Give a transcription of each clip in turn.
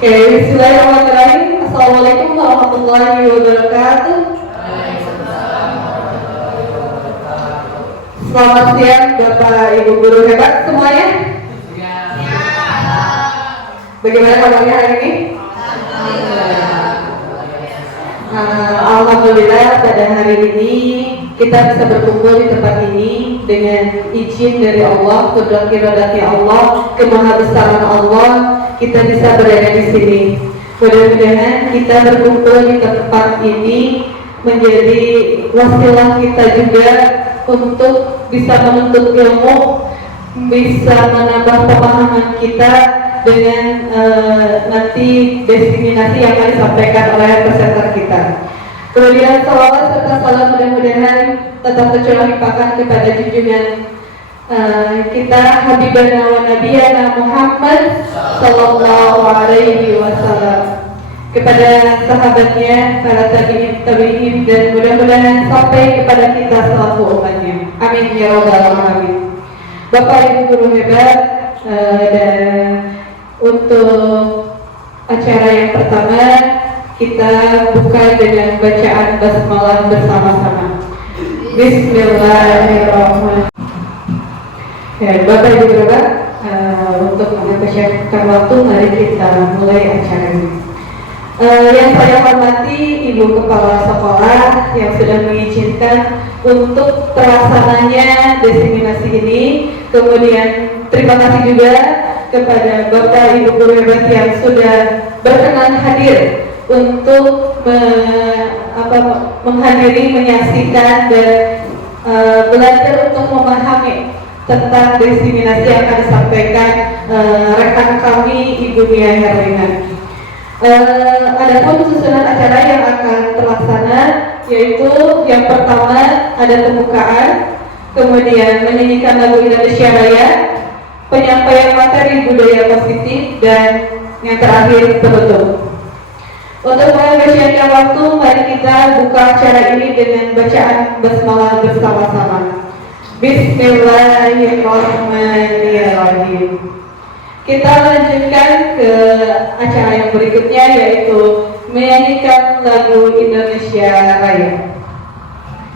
Oke, bismillahirrahmanirrahim. Assalamualaikum warahmatullahi wabarakatuh. Selamat siang Bapak Ibu guru hebat semuanya. Bagaimana kabarnya hari ini? Alhamdulillah pada hari ini kita bisa berkumpul di tempat ini dengan izin dari Allah, kudrat iradati Allah, kemahabesaran Allah, kita bisa berada di sini. Mudah-mudahan kita berkumpul di tempat ini menjadi wasilah kita juga untuk bisa menuntut ilmu, bisa menambah pemahaman kita dengan nanti diseminasi yang akan disampaikan oleh peserta kita. Kemudian salawat serta salam mudah-mudahan tetap tercurah limpahkan kepada junjungan kita Habibana wa Nabiyana Muhammad Sallallahu Alaihi Wasallam, kepada sahabatnya, para tabi'in, dan mudah-mudahan sampai kepada kita selaku umatnya. Amin ya rabbal alamin. Bapak Ibu guru hebat, dan untuk acara yang pertama kita buka dengan bacaan basmalah bersama-sama. Bismillahirrahmanirrahim. Ya, Bapak Ibu guru hebat, untuk mempersiapkan waktu, mari kita mulai acara ini. Yang saya hormati Ibu Kepala Sekolah yang sudah mengizinkan untuk terlaksananya diseminasi ini. Kemudian terima kasih juga kepada Bapak Ibu guru hebat yang sudah berkenan hadir untuk menghadiri, menyaksikan dan belajar untuk memahami tentang diseminasi yang akan disampaikan rekan kami Ibu Nia Herlina. Adapun susunan acara yang akan terlaksana yaitu yang pertama ada pembukaan, kemudian menyanyikan lagu Indonesia Raya, penyampaian materi budaya positif, dan yang terakhir penutup. Untuk menghabiskan waktu, mari kita buka acara ini dengan bacaan basmalah bersama-sama. Bismillahirrahmanirrahim. Kita lanjutkan ke acara yang berikutnya, yaitu menyanyikan lagu Indonesia Raya.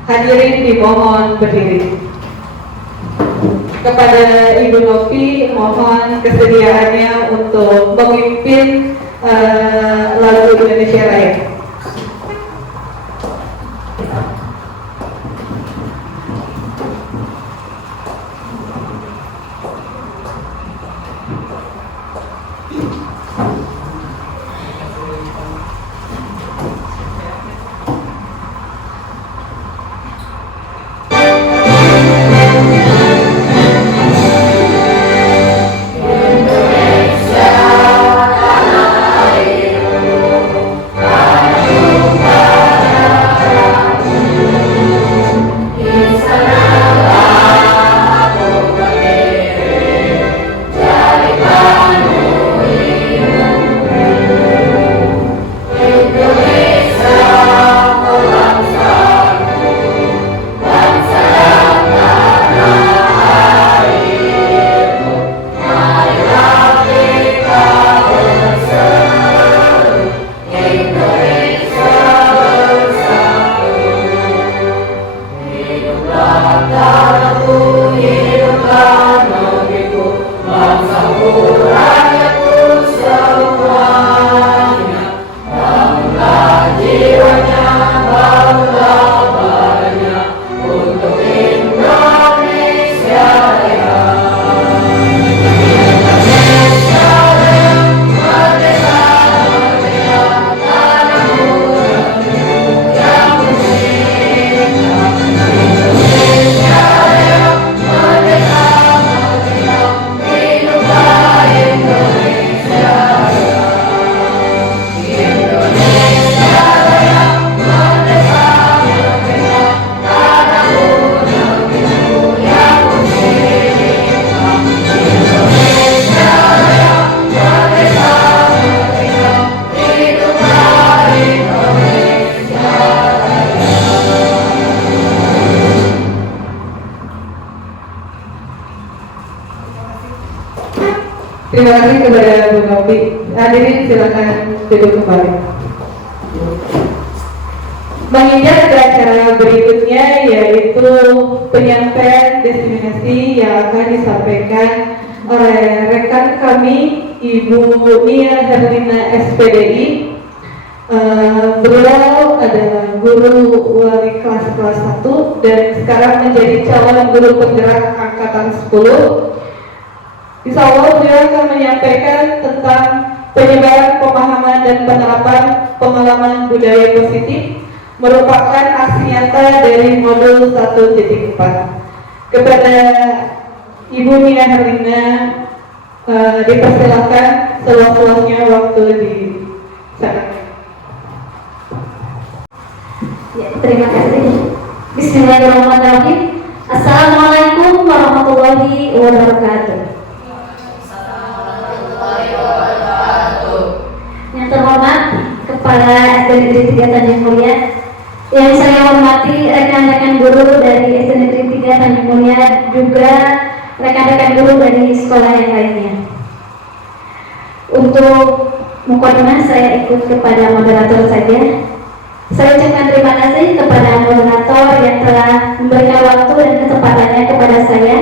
Hadirin dimohon berdiri. Kepada Ibu Novi, mohon kesediaannya untuk memimpin lagu Indonesia Raya. Terima kasih kepada Bu Novi. Hadirin silakan duduk kembali. Menginjak ke acara berikutnya, yaitu penyampaian destinasi yang akan disampaikan oleh rekan kami Ibu Nia Herlina SPDI. Beliau adalah guru wali kelas 1 dan sekarang menjadi calon guru penggerak angkatan 10. Insya Allah beliau akan menyampaikan tentang penyebaran pemahaman dan penerapan pengalaman budaya positif merupakan aksi nyata dari modul 1.4. Kepada Ibu Nia Herlina dipersilakan seluas-luasnya waktu di sana. Ya, terima kasih. Bismillahirrahmanirrahim. Assalamualaikum warahmatullahi wabarakatuh. Yang terhormat Kepala SD Negeri 3 Tanjung Mulia, yang saya hormati rekan-rekan guru dari SD Negeri 3 Tanjung Mulia, juga rekan-rekan guru dari sekolah yang lainnya. Untuk mukadimah saya ikut kepada moderator saja. Saya ucapkan terima kasih kepada moderator yang telah memberikan waktu dan kesempatannya kepada saya,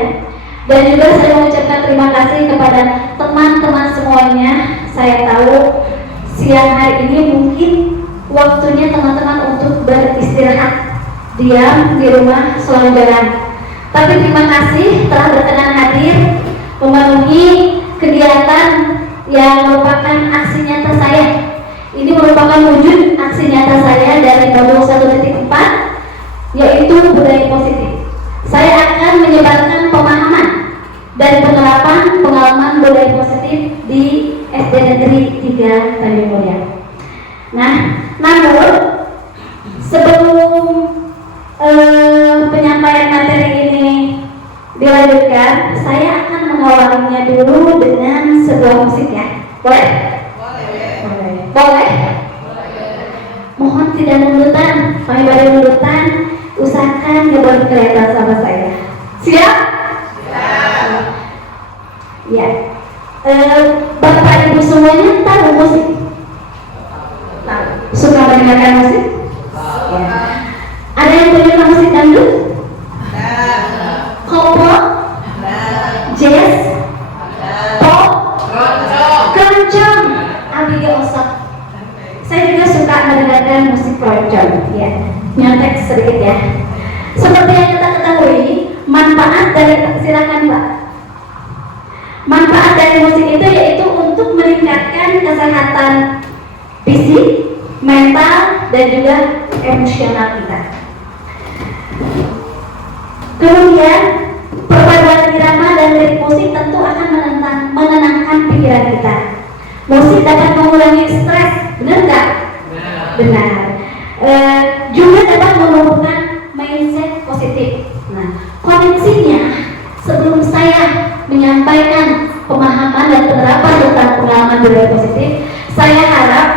dan juga saya mengucapkan terima kasih kepada teman-teman semuanya. Saya tahu siang hari ini mungkin waktunya teman-teman untuk beristirahat, diam di rumah selonjoran. Tapi terima kasih telah berkenan hadir memenuhi kegiatan yang merupakan aksi nyata saya. Ini merupakan wujud aksi nyata saya dari modul 1.4, yaitu budaya positif. Saya akan menyebarkan pemahaman dan penerapan pengalaman budaya positif di SD Negeri 3 Tanjung Mulia. Nah, namun sebelum penyampaian materi ini dilanjutkan, saya akan mengawalinya dulu dengan sebuah musik, ya. Boleh? Boleh? Mohon tidak mundutan, kami baru mundutan, usahakan ngebawa kereta sama saya. Siap? Siap. Ya. Bapak Ibu semuanya tahu musik? Tahu. Suka mendengarkan musik? Ya. Ada yang punya musik dangdut? Koplo? Jazz? Pop? Keroncong? Abdi osok. Saya juga suka mendengarkan musik keroncong, ya. Nyontek sedikit, ya. Seperti yang kita ketahui, manfaat dari, silakan Mbak. Manfaat dari musik itu yaitu untuk meningkatkan kesehatan fisik, mental, dan juga emosional kita. Kemudian perpaduan irama dan lirik musik tentu akan menenangkan pikiran kita. Musik dapat mengurangi stres, benar nggak? Benar. Juga dapat menumbuhkan mindset positif. Nah, koneksinya sebelum saya menyampaikan pemahaman dan penerapan tentang pengalaman budaya positif, saya harap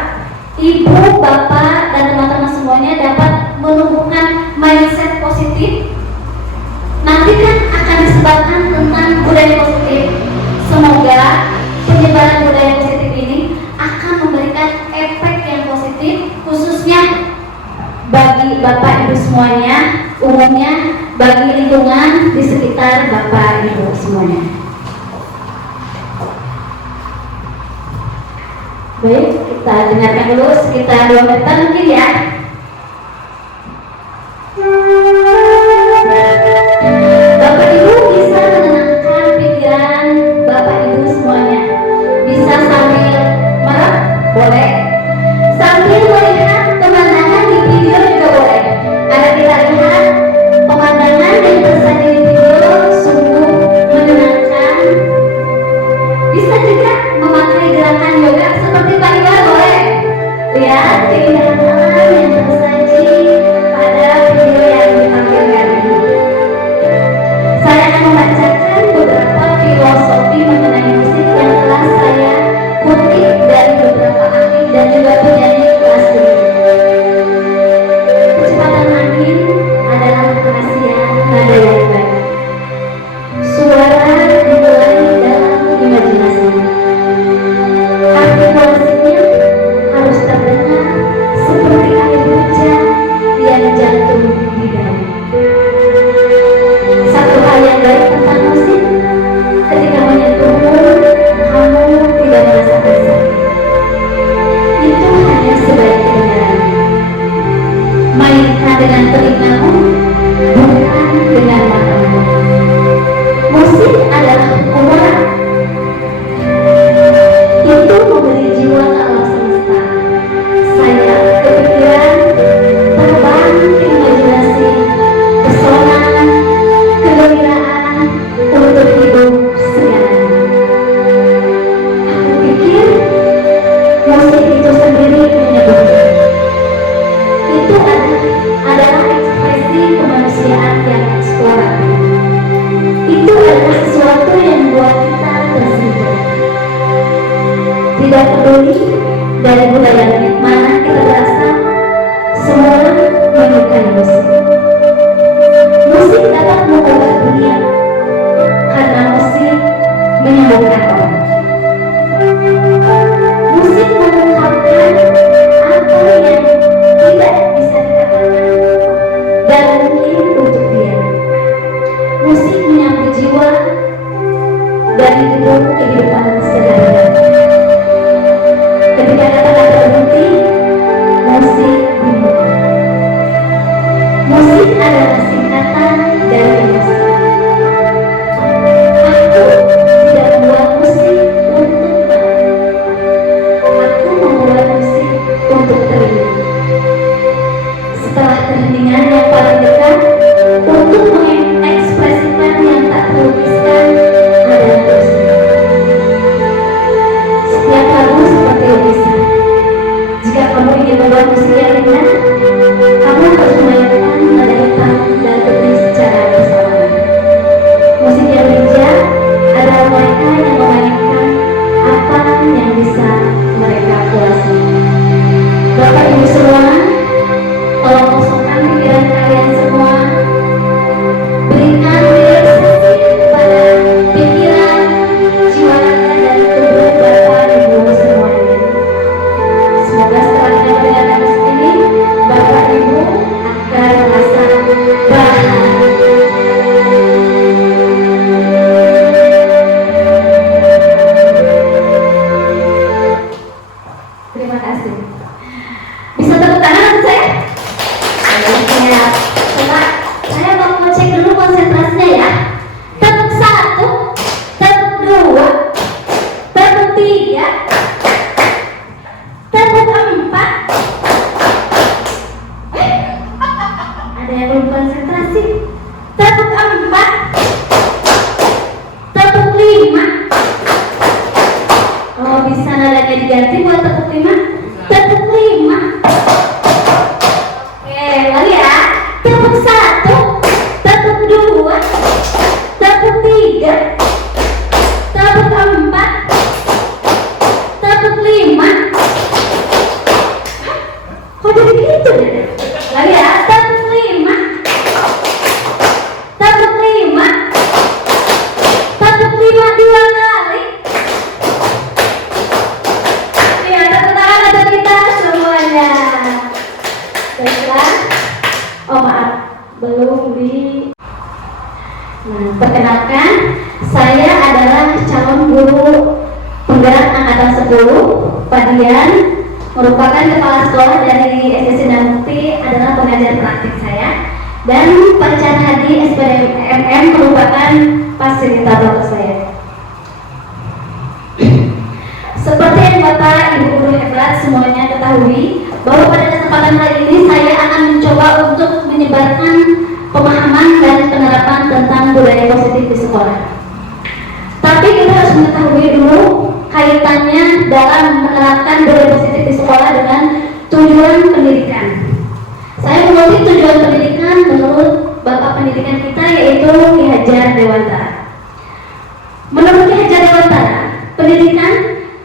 ibu, bapak, dan teman-teman semuanya dapat menumbuhkan mindset positif. Nanti kan akan disebarkan tentang budaya positif. Semoga penyebaran budaya positif ini akan memberikan efek yang positif, khususnya bagi bapak ibu semuanya, umumnya bagi lingkungan di sekitar bapak ibu semuanya. Baik, kita dengarkan dulu sekitar 2 menit mungkin, ya. Bapak ibu bisa menenangkan pikiran bapak ibu semuanya. Bisa sambil merem, boleh. Sambil melihat pemandangan di video juga boleh. Karena kita lihat pemandangan yang tersaji di video sungguh menenangkan. Bisa juga memakai gerakan yoga seperti Pak Iwan, boleh. Lihat keindahan alam yang dengan telingamu, bukan dengan matamu. Musik adalah hukuman. Itu memberi jiwa ke alam semesta. Saya kepikiran terbang ke imajinasi, pesona, kegembiraan untuk hidup segalanya. Aku pikir musik itu sendiri menyebutkan. Itu adalah ekspresi kemanusiaan yang eksploratif. Itu adalah sesuatu yang membuat kita tersenyum. Tidak peduli dari budaya mana kita berasal, semua menyukai musik. Musik dapat mengubah dunia karena musik menyembuhkan orang. Musik mengungkapkan apa yang tidak bisa dikatakan dan mungkin untuk dia. Musik menyambut jiwa dari hidup kehidupan sehari-hari. Ketika kata-kata berhenti, musik dimulai. Musik adalah singkatan dari emosi. Aku tidak membuat musik untuk mata. Aku membuat musik untuk telinga. Setelah keheningan yang paling dekat, untuk mengekspresikan yang tak terlukiskan adalah musik. Setiap lagu seperti lukisan. Jika kamu ingin membuat musik yang indah, kamu harus memainkan nada hitam dan putih secara bersamaan. Musik yang bijak adalah mereka yang memainkan apa yang bisa mereka kuasai. Bapak Ibu semua, tolong kosongkan pikiran kalian semua. Berikan relaksasi kepada pikiran, jiwa raga dan tubuh Bapak Ibu semuanya. Semoga setelah kita mendengarkan musik ini, Bapak Ibu akan merasa bahagia. Terima kasih. Bisa tepuk tangan saya? Ya. Coba saya mau cek dulu konsentrasinya ya. Tepuk 1, tepuk 2, tepuk 3, tepuk 4. Ada yang belum konsentrasi. Tepuk 4, tepuk 5. Oh, bisa nadanya diganti buat tepuk 5. Tepuk 5. Oke, lagi ya. Tepuk 1, tepuk 2, tepuk 3, tepuk 4, tepuk 5. Kok jadi gitu ya? Lagi ya. Tepuk 5, tepuk 5, tepuk 5 2 kali. Ya, tepuk tangan untuk kita semuanya. Baiklah. Oh maaf, belum di. Nah, perkenalkan, saya adalah calon guru penggerak angkatan 10, Padian, merupakan kepala sekolah dari SD Sindang Mukti, adalah pengajar praktik saya, dan Pak Chan Hadi SPDMM merupakan fasilitator saya. Seperti yang Bapak Ibu guru hebat semuanya ketahui, bahwa pada kesempatan hari ini saya akan mencoba untuk menyebarkan pemahaman dan penerapan tentang budaya positif di sekolah. Tapi kita harus mengetahui dulu kaitannya dalam menerapkan budaya positif di sekolah dengan tujuan pendidikan. Saya mengutip tujuan pendidikan menurut Bapak Pendidikan kita, yaitu Ki Hajar Dewantara. Menurut Ki Hajar Dewantara, pendidikan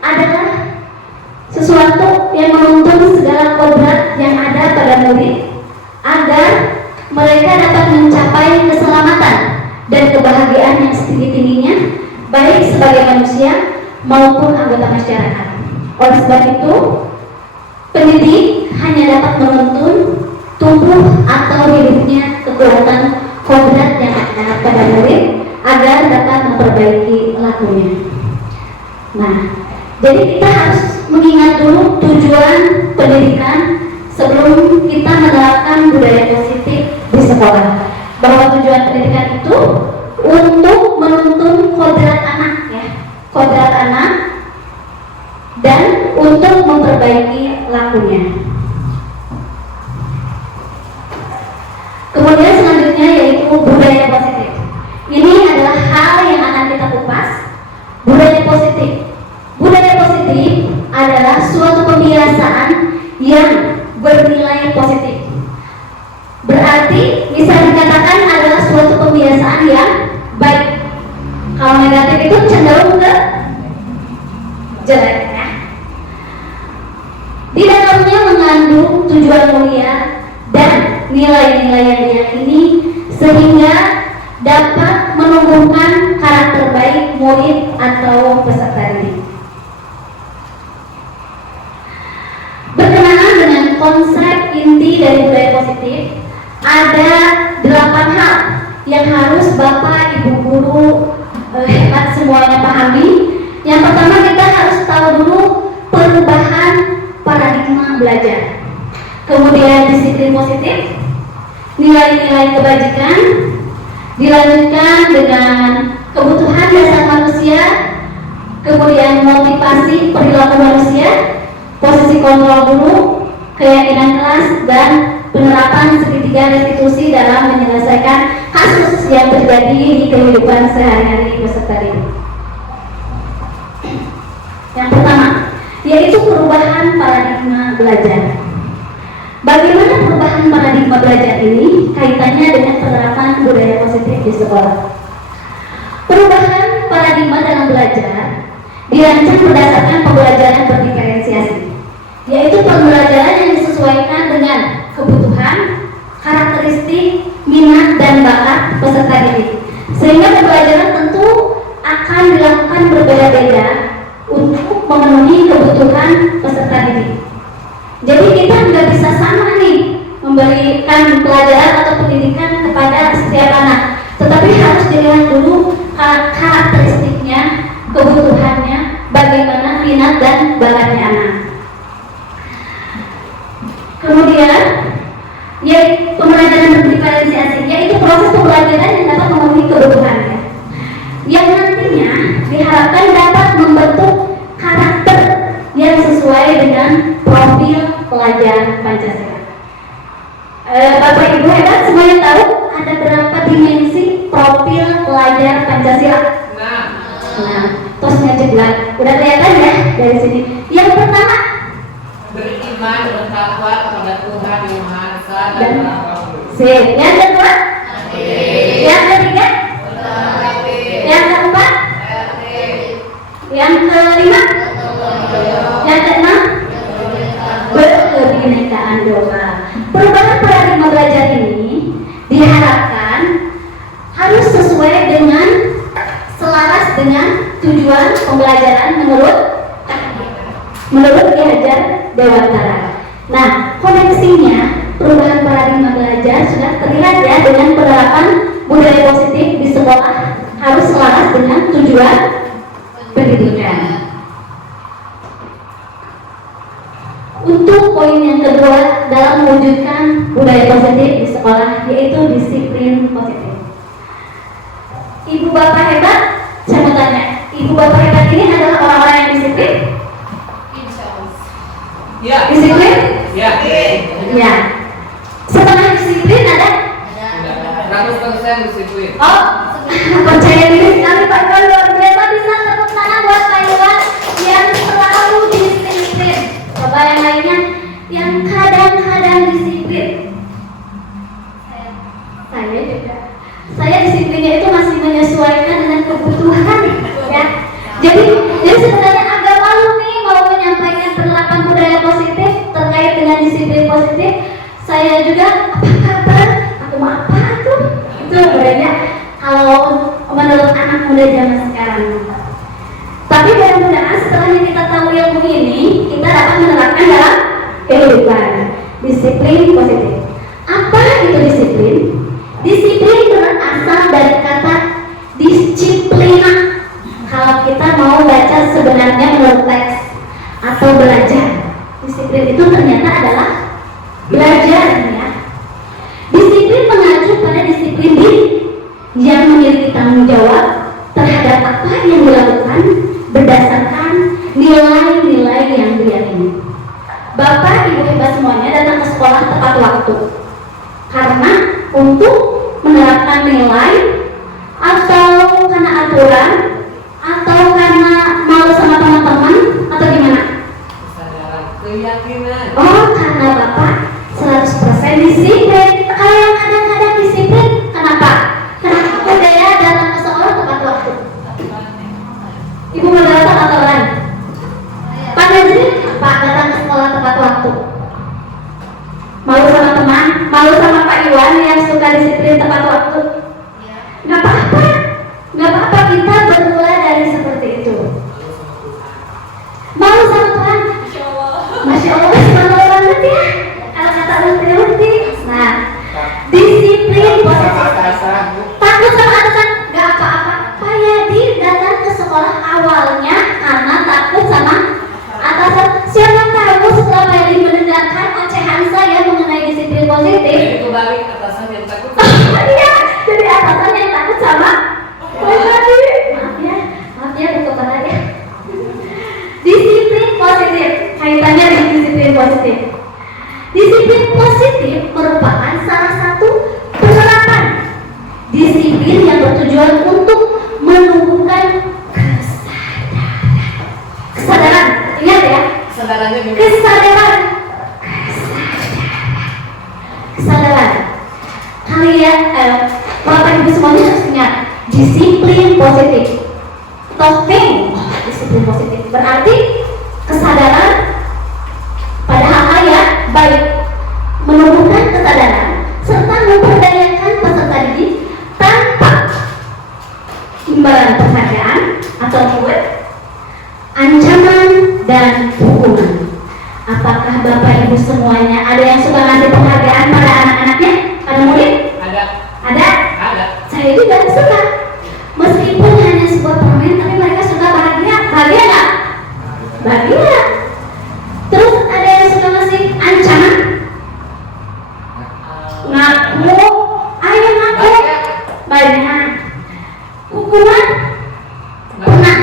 adalah sesuatu yang menuntun segala kodrat yang ada pada murid agar mereka dapat mencapai keselamatan dan kebahagiaan yang setinggi-tingginya, baik sebagai manusia maupun anggota masyarakat. Oleh sebab itu, pendidik hanya dapat menuntun tubuh atau hidupnya kekuatan kodrat yang ada pada murid agar dapat memperbaiki lakunya. Nah, jadi kita harus mengingat dulu tujuan pendidikan sebelum kita menerapkan budaya positif pendidikan itu untuk menuntun kodrat anak ya, kodrat anak dan untuk memperbaiki lakunya. Kemudian selanjutnya yaitu budaya positif. Ini adalah hal yang akan kita kupas. Budaya positif. Budaya positif adalah suatu kebiasaan yang bernilai positif. Berarti bisa dikatakan adalah suatu kebiasaan yang baik. Kalau negatif itu cenderung ke jelek ya. Di dalamnya mengandung tujuan mulia dan nilai-nilai yang diyakini sehingga dapat menumbuhkan karakter baik murid atau peserta didik. Berkenaan dengan konsep inti dari budaya positif, ada 8 hal yang harus Bapak Ibu guru hebat semuanya pahami. Yang pertama, kita harus tahu dulu perubahan paradigma belajar. Kemudian disiplin positif, nilai-nilai kebajikan, dilanjutkan dengan kebutuhan dasar manusia, kemudian motivasi perilaku manusia, posisi kontrol guru, keyakinan kelas, dan penerapan segitiga restitusi dalam menyelesaikan kasus yang terjadi di kehidupan sehari-hari peserta didik. Yang pertama, yaitu perubahan paradigma belajar. Bagaimana perubahan paradigma belajar ini kaitannya dengan penerapan budaya positif di sekolah? Perubahan paradigma dalam belajar dirancang berdasarkan pembelajaran berdiferensiasi, yaitu pembelajaran yang disesuaikan dengan kebutuhan, karakteristik, minat, dan bakat peserta didik. Sehingga pembelajaran tentu akan dilakukan berbeda-beda untuk memenuhi kebutuhan peserta didik. Jadi kita nggak bisa sama nih memberikan pelajaran atau pendidikan kepada setiap anak, tetapi harus dilihat dulu karakteristiknya, kebutuhannya, bagaimana minat dan bakatnya anak. Kemudian, yaitu pembelajaran berdiferensiasi, yaitu proses pembelajaran yang dapat memenuhi kebutuhannya, yang nantinya diharapkan dapat membentuk karakter yang sesuai dengan profil pelajar Pancasila. Bapak Ibu hebat semuanya tahu ada berapa dimensi profil pelajar Pancasila? Nah, tosnya jelas. Udah kelihatan ya dari sini. Yang pertama, beriman bertakwa kepada Tuhan yang Maha Esa dan sip. Yang kedua, yang ketiga, yang keempat, yang kelima, yang keenam, berkebinekaan domba. Perubahan paradigma belajar ini diharapkan harus sesuai dengan selaras dengan tujuan pembelajaran menurut Ki Hajar Dewantara. Nah, koneksinya perubahan paradigma belajar sudah terlihat ya dengan penerapan budaya positif di sekolah harus selaras dengan tujuan pendidikan. Untuk poin yang kedua dalam mewujudkan budaya positif di sekolah yaitu disiplin positif. Ibu bapak hebat, saya mau tanya, ibu bapak hebat ini adalah orang-orang yang disiplin? Ya. Disiplin? Ya. Ya. Setengah disiplin ada? 100% disiplin. Oh, percaya diri sekali Pak Iwan, luar biasa. Bisa tepuk tangan buat Pak Iwan yang selalu disiplin. Coba yang lainnya yang kadang-kadang disiplin. Saya juga. Saya disiplinnya itu masih menyesuaikan dengan kebutuhan ya. Jadi sebenarnya agak malu nih mau menyampaikan penerapan budaya positif terkait dengan disiplin positif. Saya juga apa kabar? Aku mau apa tuh? Itu bedanya kalau menurut anak muda zaman sekarang. Tapi mudah-mudahan setelah kita tahu ilmu ini, kita dapat menerapkan dalam kehidupan. Disiplin positif. Apa itu disiplin? Disiplin berasal dari kata disiplina. Kalau kita mau baca sebenarnya menurut teks atau belajar, disiplin itu ternyata adalah belajar ya. Disiplin mengacu pada disiplin diri bertanggung jawab terhadap apa yang dilakukan berdasarkan nilai-nilai yang diyakini. Bapak, Ibu hebat semuanya datang ke sekolah tepat waktu karena untuk menerapkan nilai atau karena aturan atau karena malu sama teman-teman atau gimana? Kesadaran, keyakinan. Oh, karena Bapak 100% disiplin. Kalau yang kadang-kadang disiplin, kenapa? Kenapa budaya datang ke sekolah tepat waktu? Ibu moderator atau lain? Pak Najri, Pak datang ke sekolah tepat waktu. Malu sama teman, malu sama Pak Iwan yang suka disiplin tepat waktu. Nggak apa-apa, nggak apa-apa kita bermula dari seperti itu. Malu sama Tuhan, Masya Allah, semangat banget ya. Kalau kata Lunti. Nah, disiplin positif. Takut sama atasan, nggak apa-apa. Pak Yadi datang ke sekolah awalnya karena takut sama atasan. Siapa tahu setelah Pak Yadi mendengarkan ocehan saya mengenai disiplin positif, Jadi kebalik atasan yang takut. iya, jadi atasan yang takut sama Pak Yadi. Maaf ya, Bu Kepala ya. Disiplin positif, kaitannya dengan disiplin positif. Disiplin positif merupakan salah satu penerapan disiplin yang bertujuan untuk menumbuhkan kesadaran. Ingat ya, Kesadarannya gimana? kesadaran. Kalian, Bapak Ibu semuanya harus ingat disiplin positif. Talking, disiplin positif berarti kesadaran pada hal-hal yang baik, menumbuhkan kesadaran serta memperdayakan peserta didik tanpa imbalan penghargaan atau reward, ancaman dan hukuman. Apakah Bapak Ibu semuanya ada yang suka ngasih penghargaan pada anak-anaknya, pada murid? Ada. Ada? Ada. Saya juga suka. Meskipun hanya sebuah permen, tapi mereka suka bahagia. Bahagia nggak? Bahagia. Terus ada yang suka ngasih ancaman? Ngaku. Ayo ngaku. Banyak. Hukuman? Pernah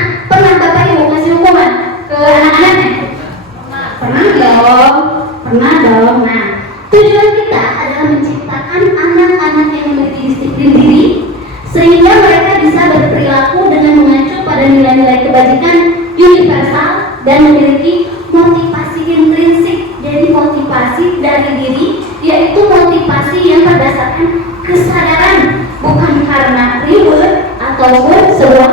Bapak Ibu ngasih hukuman ke anak-anaknya? Pernah dong. Nah, tujuan kita adalah menciptakan anak-anak yang memiliki disiplin diri sehingga mereka bisa berperilaku dengan mengacu pada nilai-nilai kebajikan universal dan memiliki motivasi intrinsik. Jadi motivasi dari diri yaitu motivasi yang berdasarkan kesadaran, bukan karena reward ataupun sebuah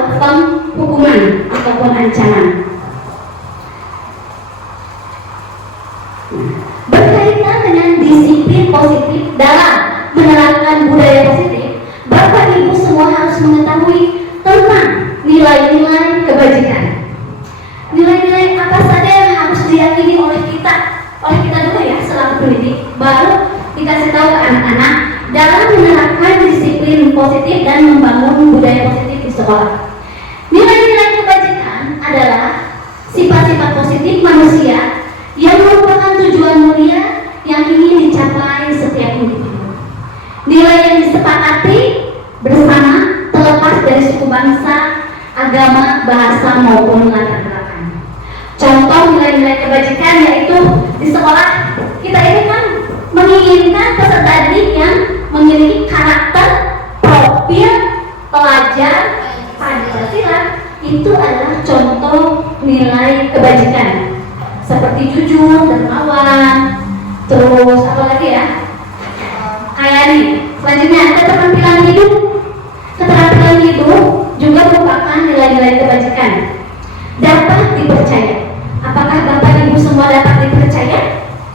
hukuman ataupun ancaman. Berkaitan dengan disiplin positif dalam menerapkan budaya positif, Bapak Ibu semua harus mengetahui tentang nilai-nilai kebajikan. Nilai-nilai apa saja yang harus diyakini oleh kita dulu ya selaku pendidik, baru dikasih tahu ke anak-anak dalam menerapkan disiplin positif dan membangun budaya positif di sekolah. Nilai-nilai kebajikan adalah sifat-sifat positif manusia yang merupakan tujuan mulia yang ingin dicapai setiap individu. Nilai yang disepakati bersama terlepas dari suku bangsa, agama, bahasa maupun latar belakang. Contoh nilai-nilai kebajikan yaitu di sekolah kita ini kan menginginkan peserta didik yang memiliki karakter, profil, pelajar Pancasila. Itu adalah contoh nilai kebajikan. Seperti jujur, dermawan, terus apa lagi ya? Kayak nih, selanjutnya keterampilan hidup. Keterampilan hidup juga merupakan nilai-nilai kebajikan. Dapat dipercaya. Apakah Bapak Ibu semua dapat dipercaya?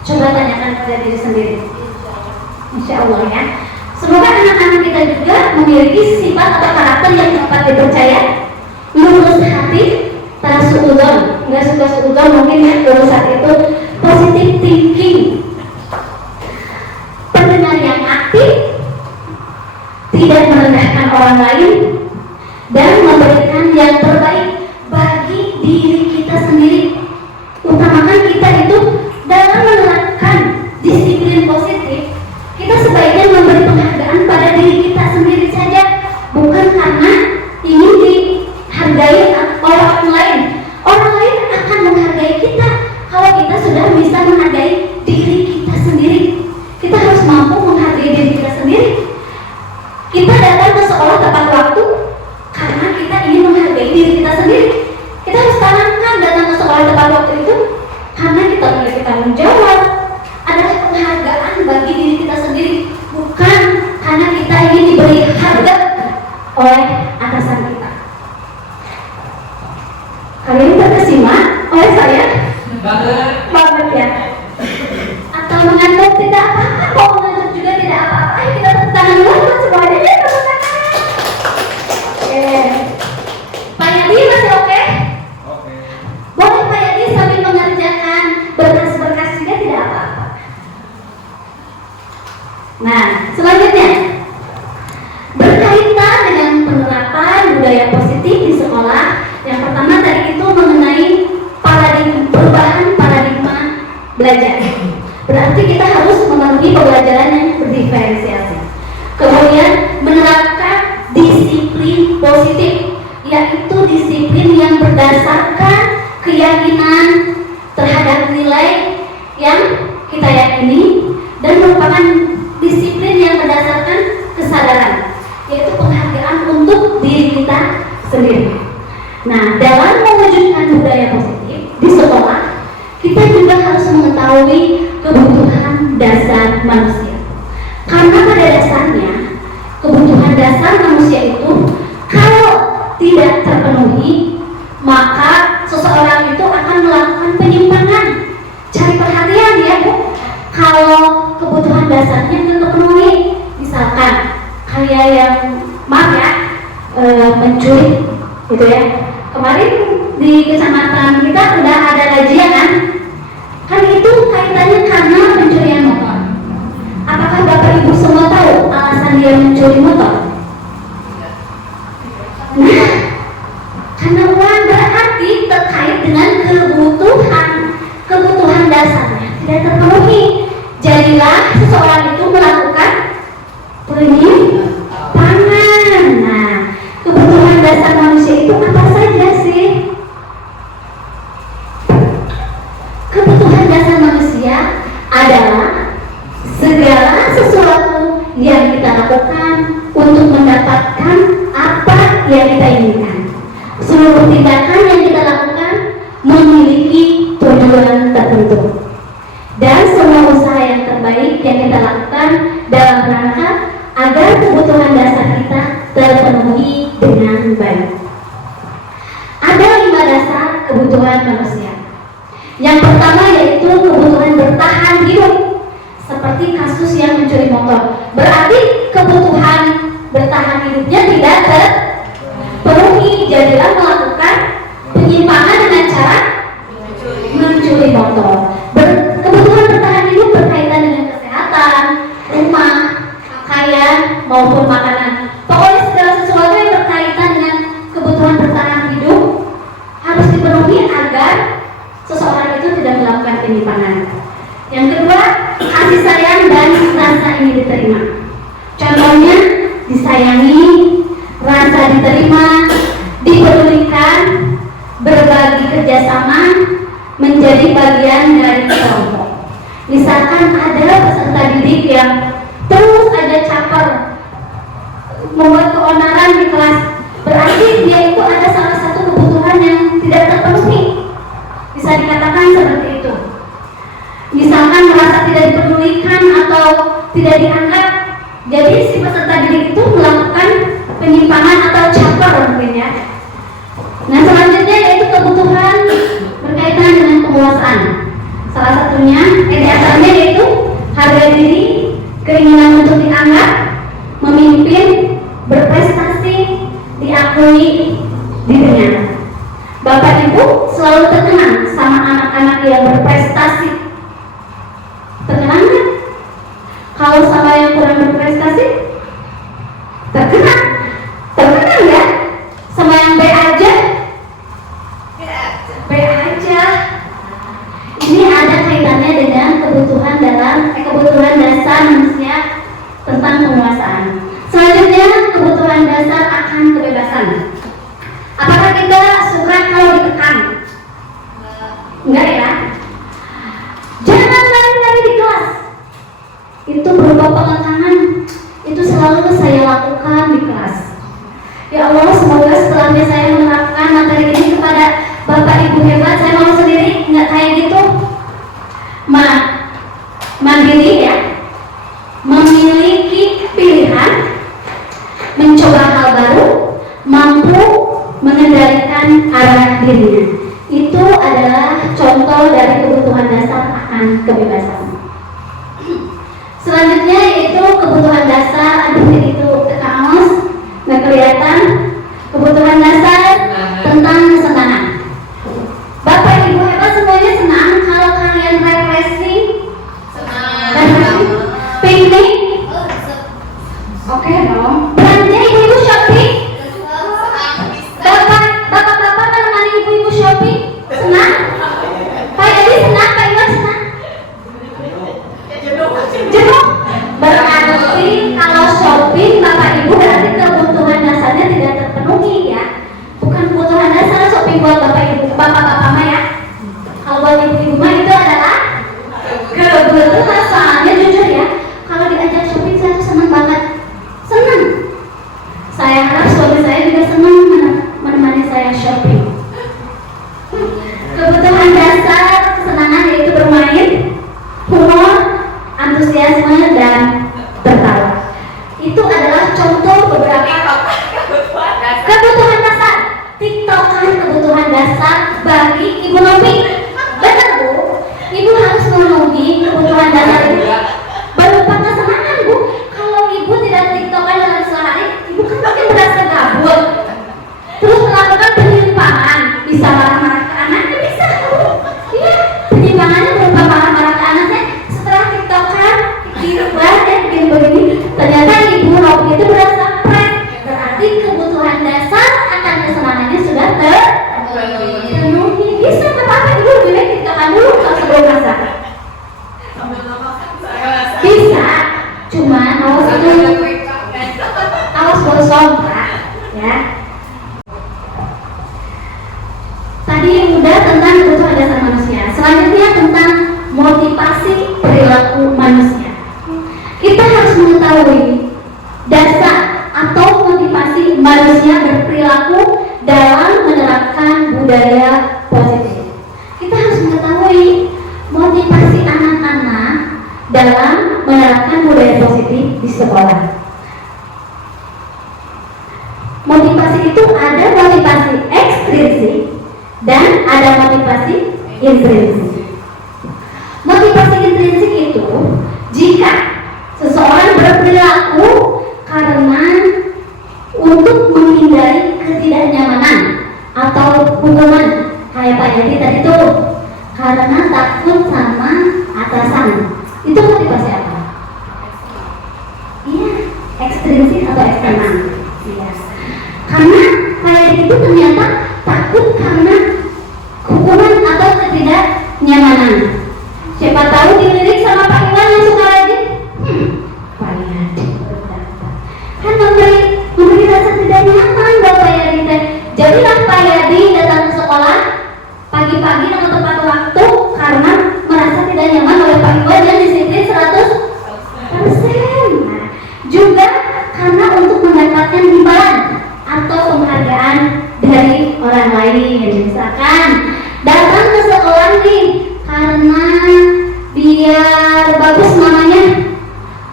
Coba tanyakan pada diri sendiri. Insya Allah ya. Semoga anak-anak kita juga memiliki sifat atau karakter yang dapat dipercaya, lurus hati, tak suudon, nggak suka suudon mungkin ya, lurus hati itu positive thinking, pendengar yang aktif, tidak merendahkan orang lain, dan memberikan yang terbaik bagi diri kita sendiri. Utamakan kita itu dalam menerapkan disiplin positif, kita sebaiknya memberi penghargaan pada diri kita sendiri saja, bukan karena oleh atasan kita. Kalian terkesima oleh saya? Banget ya. Atau mengantuk tidak apa-apa, mau mengantuk juga tidak apa-apa. Ayo kita tepuk tangan dulu semuanya ya, tepuk tangan. Pak Yadi masih oke? Oke. Boleh Pak Yadi sambil mengerjakan berkas-berkas juga tidak apa-apa. Nah, selanjutnya berkaitan dengan penerapan budaya positif di sekolah. Yang pertama tadi itu mengenai perubahan paradigma belajar. Berarti kita harus memenuhi pembelajaran yang berdiferensiasi. Kemudian menerapkan disiplin positif, yaitu disiplin yang berdasarkan keyakinan terhadap nilai yang kita yakini dan merupakan disiplin yang berdasarkan kesadaran, yaitu penghargaan untuk diri kita sendiri. Nah, dalam mewujudkan budaya positif di sekolah, kita juga harus mengetahui kebutuhan dasar manusia. Karena pada dasarnya, kebutuhan dasar manusia itu kalau tidak terpenuhi, maka seseorang itu akan melakukan penyimpangan. Cari perhatian ya Bu. Kalau kebutuhan dasarnya tidak terpenuhi, misalkan kayak yang maaf ya, mencuri gitu ya. Kemarin di kecamatan kita udah ada razia kan itu kaitannya karena pencurian motor. Apakah Bapak Ibu semua tahu alasan dia mencuri motor? Nah, karena uang berarti terkait dengan kebutuhan dasarnya tidak terpenuhi. Jadilah seseorang itu melakukan penyimpangan. Nah, kebutuhan dasar manusia itu apa saja sih? Kebutuhan dasar manusia adalah segala sesuatu yang kita lakukan untuk mendapatkan apa yang kita inginkan. Seluruh tindakan yang kita lakukan memiliki tujuan tertentu. Dan semua usaha yang terbaik yang kita lakukan dalam rangka agar kebutuhan dasar kita terpenuhi dengan baik. Ada 5 dasar kebutuhan manusia. Yang pertama yaitu kebutuhan bertahan hidup, seperti kasus yang mencuri motor. Berarti kebutuhan bertahan hidupnya tidak terpenuhi, jadilah melakukan penyimpangan dengan cara mencuri motor. Kebutuhan bertahan hidup berkaitan dengan kesehatan, rumah, pakaian maupun makanan. Pokoknya segala sesuatu yang berkaitan dengan kebutuhan bertahan hidup harus dipenuhi agar seseorang itu tidak melakukan penyimpangan. Yang kedua, kasih sayang dan rasa ingin diterima. Contohnya disayangi, rasa diterima, dipedulikan, berbagi kerjasama, menjadi bagian dari kelompok. Misalkan ada peserta didik yang terus aja caper, membuat keonaran di kelas, berarti dia itu ada salah satu kebutuhan yang tidak terpenuhi. Bisa dikatakan seperti itu. Misalkan merasa tidak dipedulikan atau tidak dianggap, jadi si peserta didik itu melakukan penyimpangan atau caper mungkin ya. Nah, selanjutnya yaitu kebutuhan berkaitan dengan penguasaan. Salah satunya, di antaranya yaitu harga diri, keinginan untuk dianggap, memimpin, berprestasi, diakui dirinya. Bapak Ibu selalu terkenal sama anak-anak yang berprestasi. Terkenal nggak? Kalau sama yang kurang berprestasi, terkenal. Terkenal ya? Sama yang B aja, B aja. Ini ada kaitannya dengan kebutuhan dasar manusia tentang penguasaan. Selanjutnya kebutuhan dasar akan kebebasan. Apakah kita suka kalau ditekan? Enggak ya? Jangan lari-lari di kelas. Itu berupa penekanan. Itu selalu saya lakukan di kelas. Ya Allah, semoga setelahnya saya menerapkan materi ini kepada Bapak Ibu hebat, saya mau sendiri, nggak kayak gitu. Mandiri ya, memiliki pilihan, mencoba hal baru, dirinya. Itu adalah contoh dari kebutuhan dasar akan kebebasan. Selanjutnya yaitu kebutuhan dasar, itu kamus nggak kelihatan. Kebutuhan dasar tentang kesenangan. Bapak ibu hebat semuanya senang kalau kalian refreshing, piknik, oke dong. Belanja ibu-ibu shopping, bapak menemani ibu-ibu shopping, senang. Pak Edi senang, Pak Iwan senang. Jenuh. Berarti kalau shopping bapak ibu berarti kebutuhan dasarnya tidak terpenuhi ya. Bukan kebutuhan dasar shopping buat bapak ibu, bapak-bapak mah ya. Kalau buat ibu-ibu mah itu adalah kebutuhan. Soalnya jujur ya, kalau diajak shopping saya tuh senang banget, senang. Saya harap suami saya juga senang menemani saya shopping. Kebutuhan dasar kesenangan yaitu bermain, humor, antusiasme dan tertawa. Itu adalah contoh beberapa kebutuhan dasar. TikTokan kebutuhan dasar bagi Ibu Novi. Benar Bu, Ibu harus memenuhi kebutuhan dasar itu berupa kesenangan Bu. Kalau Ibu tidak TikTokan dalam sehari, Ibu kan makin merasa gabut. Terus melakukan penyimpangan, bisa marah-marah ke anaknya, bisa Bu. Iya, penyimpangannya berupa marah-marah ke anaknya. Setelah TikTokan, bikin begini, ternyata Ibu Novi itu merasa stres. Berarti kebutuhan dasar akan kesenangannya sudah terpenuhi. Bisa nggak apa-apa Ibu lebih baik TikTokan dulu kalau sebelum masak. Bisa, cuman awas gosong Pak, ya. Tadi udah tentang kebutuhan dasar manusia. Selanjutnya tentang motivasi perilaku manusia. Kita harus mengetahui dasar atau motivasi manusia berperilaku dalam menerapkan budaya positif. Kita harus mengetahui motivasi anak-anak dalam menerapkan budaya positif di sekolah. Motivasi itu ada motivasi ekstrinsik dan ada motivasi intrinsik. Motivasi intrinsik itu jika seseorang berperilaku karena untuk menghindari ketidaknyamanan atau hukuman, kayak Pak Yadi tadi tuh, karena takut sama atasan. Itu motivasi apa? Iya, ekstrinsik atau eksternal. Iya. Karena Pak Yadi itu ternyata takut karena hukuman atau ketidaknyamanan. Siapa tahu dilirik sama Pak Iwan yang suka rajin. Pak Yadi kan memberi rasa tidak nyaman buat Pak Yadi. Jadilah Pak Yadi datang ke sekolah pagi-pagi atau tepat waktu karena merasa tidak nyaman oleh Pak Iwan dan disiplin 100%. Nah, juga karena untuk mendapatkan imbalan atau penghargaan dari orang lain. Misalkan datang ke sekolah nih karena biar bagus namanya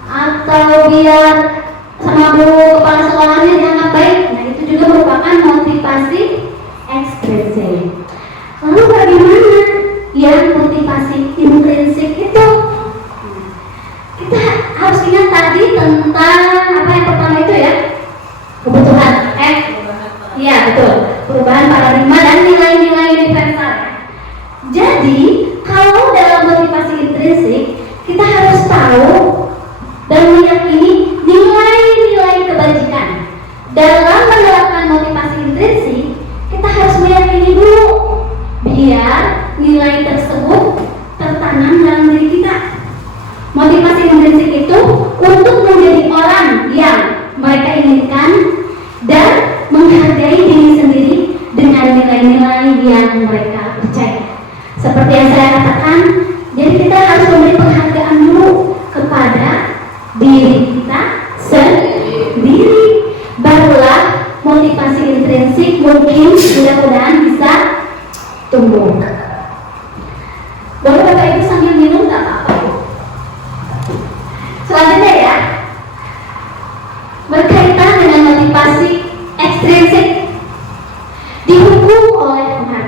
atau biar sama bu kepala sekolahnya dianggap baik. Nah, itu juga merupakan motivasi ekstrinsik. Lalu bagaimana yang motivasi intrinsik itu? Kita harus ingat tadi tentang apa yang pertama itu ya, kebutuhan iya betul, perubahan paradigma dan nilai-nilai universal. Jadi kalau dalam motivasi intrinsik kita harus tahu dan meyakini nilai-nilai kebajikan. Dalam menerapkan motivasi intrinsik kita harus meyakini dulu biar nilai tersebut tertanam dalam diri kita. Motivasi intrinsik itu untuk menjadi orang yang mereka inginkan dan menghargai diri sendiri dengan nilai-nilai yang mereka percaya. Seperti yang saya katakan, jadi kita harus memberi penghargaan dulu kepada diri kita sendiri. Barulah motivasi intrinsik mungkin mudah-mudahan bisa tumbuh. Boleh Bapak Ibu sambil minum tak apa-apa. Selanjutnya ya, berkaitan dengan motivasi ekstrinsik dihukum oleh penghargaan.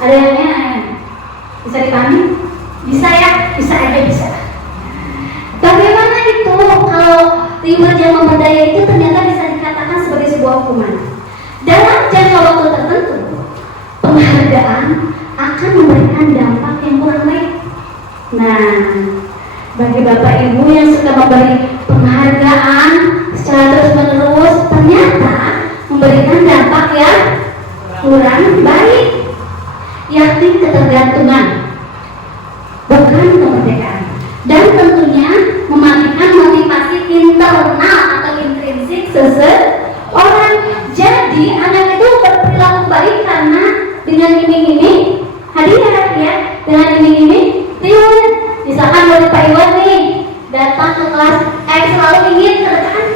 Ada yang bisa dipahami? Bisa ya? Bisa aja bisa. Bagaimana itu kalau riwayat yang memberdaya itu ternyata bisa dikatakan sebagai sebuah hukuman? Dalam jangka waktu tertentu, penghargaan akan memberikan dampak yang kurang baik. Nah, bagi Bapak Ibu yang suka memberi penghargaan secara terus-menerus, ternyata memberikan dampak yang kurang baik, yakni ketergantungan, bukan kemerdekaan, dan tentunya mematikan motivasi internal atau intrinsik seseorang. Jadi anak itu berperilaku baik karena dengan iming-iming hadiah ya, dengan iming-iming reward. Misalkan dari Pak Iwan nih datang ke kelas selalu ingin ke depan,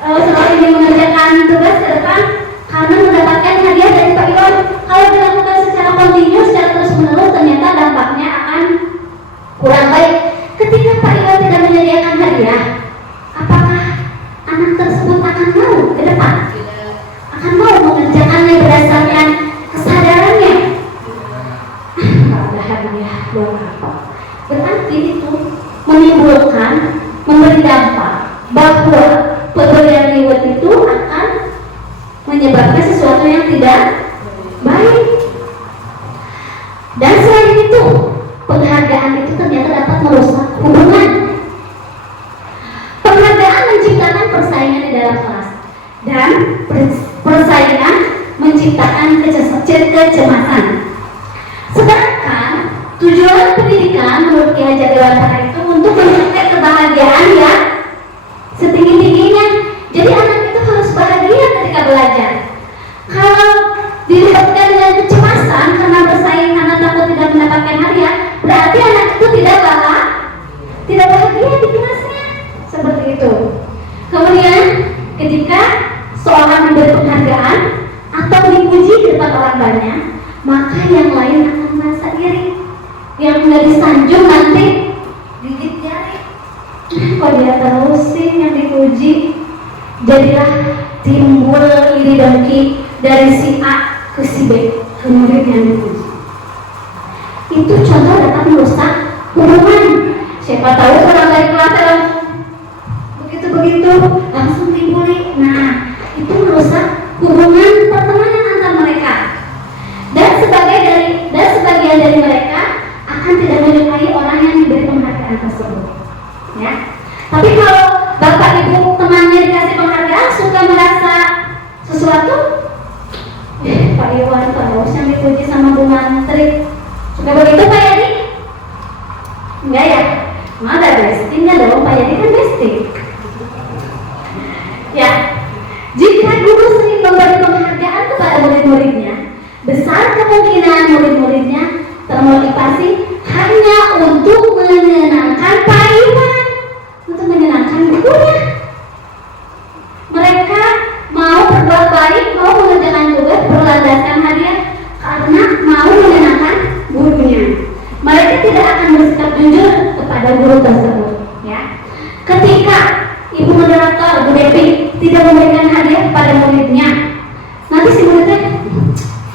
selalu ingin mengerjakan tugas ke depan karena mendapatkan hadiah dari Pak Iwan. Kalau dilakukan secara kontinu, secara terus-menerus, ternyata dampaknya akan kurang baik. Ketika Pak Iwan tidak menyediakan hadiah, apakah anak tersebut akan mau ke depan? Akan mau mengerjakannya berdasarkan kesadarannya? Ada hadiah buat apa? Berarti itu menimbulkan, memberi dampak bahwa pemberian reward itu akan menyebabkan sesuatu yang tidak baik. Dan selain itu, penghargaan itu ternyata dapat merusak hubungan. Penghargaan menciptakan persaingan di dalam kelas, dan persaingan menciptakan kecemasan. Sedangkan tujuan pendidikan menurut Ki Hajar Dewantara itu untuk mencapai kebahagiaan yang setinggi-tingginya. Jadi anak itu harus bahagia ketika belajar. Kalau dilibatkan dengan kecemasan karena bersaing, karena takut tidak mendapatkan hadiah, berarti anak itu tidak bahagia di kelasnya. Seperti itu. Kemudian ketika seorang diberi penghargaan atau dipuji di depan orang banyak, maka yang lain akan merasa iri. Yang nggak disanjung nanti gigit jari. Kok dia terus sih yang dipuji? Jadilah timbul iri dengki dari si A ke si B, ke murid yang dipuji. Itu contoh dapat merusak hubungan. Siapa tahu orang dari kelas begitu langsung timbuli. Nah, itu merusak hubungan pertemanan antar mereka. Dan sebagian dari mereka akan tidak menyukai orang yang diberi penghargaan tersebut. Ya. Tapi kalau Bapak Ibu temannya dikasih penghargaan suka merasa sesuatu, Pak Iwan terus yang dipuji sama Bu Mantri, suka begitu Pak Yadi? Enggak ya? Ada bestingnya dong, Pak Yadi kan besting. Ya, jika guru sering memberi penghargaan kepada murid-muridnya, besar kemungkinan murid-muridnya termotivasi hanya untuk menyenangkan Pak Iwan, untuk menyenangkan gurunya. Mereka mau berbuat baik, mau mengerjakan tugas berlandaskan hadiah karena mau menyenangkan gurunya. Mereka tidak akan bersikap jujur kepada guru tersebut. Ya, ketika Ibu moderator Bu Devi tidak memberikan hadiah kepada muridnya, nanti si muridnya,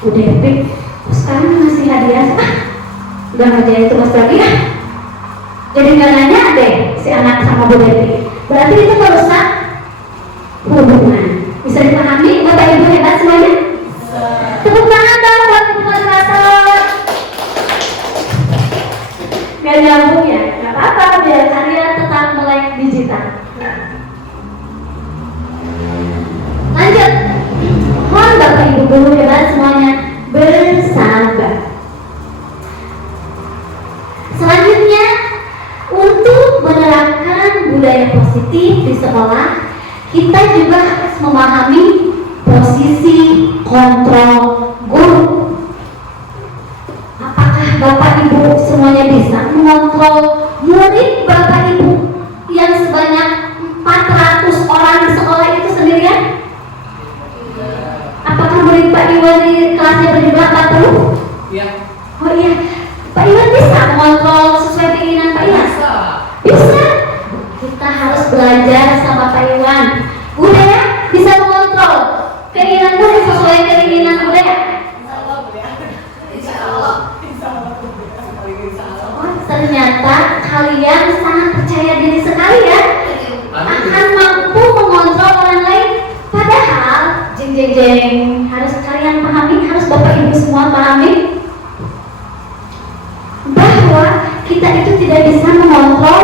Bu Devi sekarang ngasih hadiah, udah ngerjain tugas lagi ya. Jadi nggak nanya deh si anak sama Bu Devi. Berarti itu merusak hubungan. Bisa dipahami Bapak Ibu hebat semuanya? Tepuk tangan dong buat Ibu moderator. Gak nyambung ya? Gak apa-apa, biar kalian tetap melek digital. Lanjut. Mohon Bapak Ibu guru hebat semuanya bersabar. Selanjutnya, untuk menerapkan budaya positif di sekolah, kita juga harus memahami posisi kontrol guru. Apakah Bapak Ibu semuanya bisa mengontrol murid Bapak Ibu yang sebanyak 400 orang di sekolah itu sendirian? Apakah murid Pak Iwan di kelasnya berjumlah 40? Iya. Oh iya, Pak Iwan bisa mengontrol sesuai keinginan Pak Iwan? Bisa. Kita harus belajar sama Pak Iwan. Budaya bisa mengontrol keinginan murid sesuai keinginan budaya. Oh, ternyata kalian sangat percaya diri sekali ya, akan mampu mengontrol orang lain. Padahal, jeng, harus kalian pahami, harus Bapak Ibu semua pahami, bahwa kita itu tidak bisa mengontrol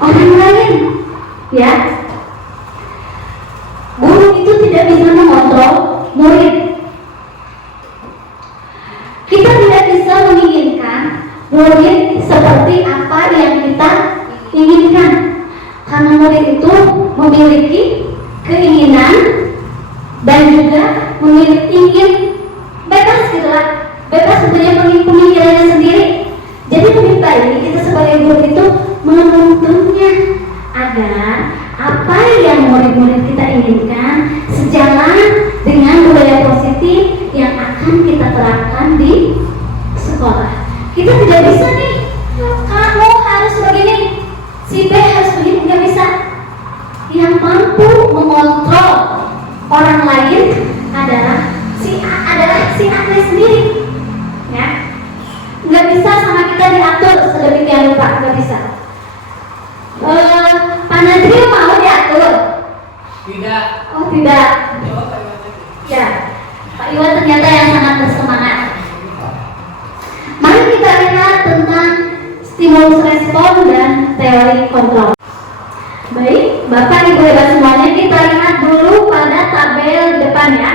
orang lain, ya. Guru itu tidak bisa mengontrol murid. Kita tidak bisa menginginkan murid seperti apa yang kita inginkan, karena murid itu memiliki keinginan dan juga ingin bebas gitulah, bebas punya pemikirannya sendiri. Jadi lebih baik kita sebagai guru itu menuntunnya agar apa yang murid-murid kita inginkan sejalan dengan budaya positif yang akan kita terapkan di sekolah. Kita tidak bisa nih, kamu harus begini, si B harus begini, nggak bisa. Yang mampu mengontrol orang lain adalah si A sendiri, ya. Nggak bisa sama kita diatur sedemikian rupa, nggak bisa. Pak Nadri mau diatur? Tidak. Oh tidak. Ya, Pak Iwan ternyata yang sangat bersemangat. Mari kita lihat tentang stimulus respon dan teori kontrol. Baik, Bapak Ibu hebat semuanya, kita lihat dulu pada tabel depan ya,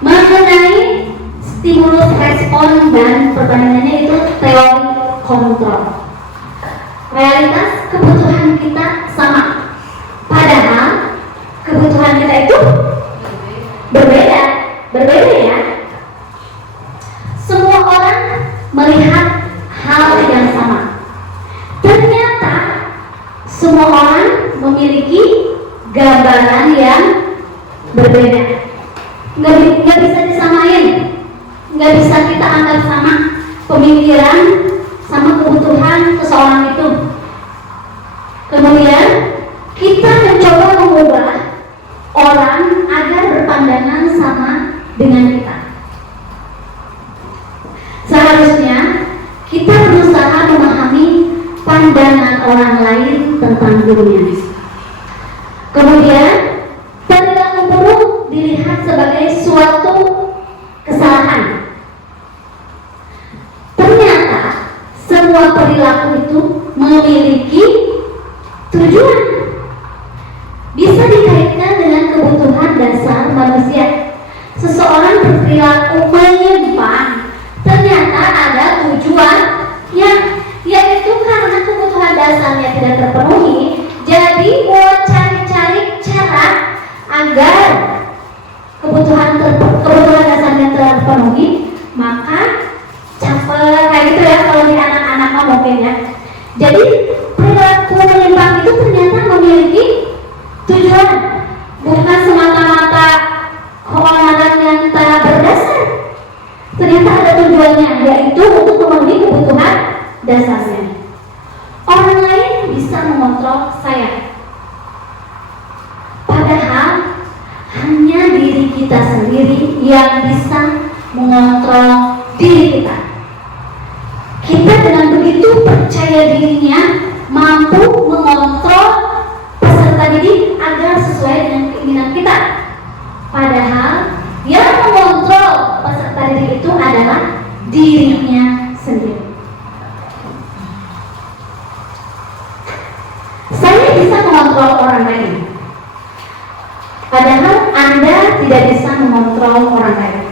mengenai stimulus respon dan perbandingannya itu teori kontrol. Realitas kebutuhan kita sama, padahal kebutuhan kita itu berbeda ya. Semua orang melihat hal yang sama. Ternyata semua orang memiliki gambaran yang berbeda. Nggak bisa disamain, nggak bisa kita anggap sama pemikiran sama kebutuhan seseorang itu. Kemudian kita mencoba mengubah orang agar berpandangan sama dengan kita. Seharusnya kita berusaha memahami pandangan orang lain tentang dunia. Kemudian perilaku buruk dilihat sebagai suatu kesalahan. Ternyata semua perilaku itu memiliki tujuan, bisa dikaitkan dengan kebutuhan dasar manusia. Seseorang berperilaku menyimpang, ternyata ada tujuannya, yaitu karena kebutuhan dasarnya tidak terpenuhi. Jadi mau cari-cari cara agar kebutuhan dasarnya terpenuhi, maka capek kayak gitu ya kalau di anak-anak mungkin ya. Jadi perilaku menyimpang itu ternyata memiliki tujuan, bukan semata-mata keonaran yang tak berdasar. Ternyata ada tujuannya, yaitu untuk memenuhi kebutuhan dasarnya. Orang lain bisa mengontrol saya, padahal hanya diri kita sendiri yang bisa mengontrol diri kita. Kita dengan begitu percaya dirinya mampu mengontrol peserta didik agar sesuai dengan keinginan kita. Padahal yang mengontrol peserta didik itu adalah dirinya sendiri. Saya bisa mengontrol orang lain, padahal Anda tidak bisa mengontrol orang lain.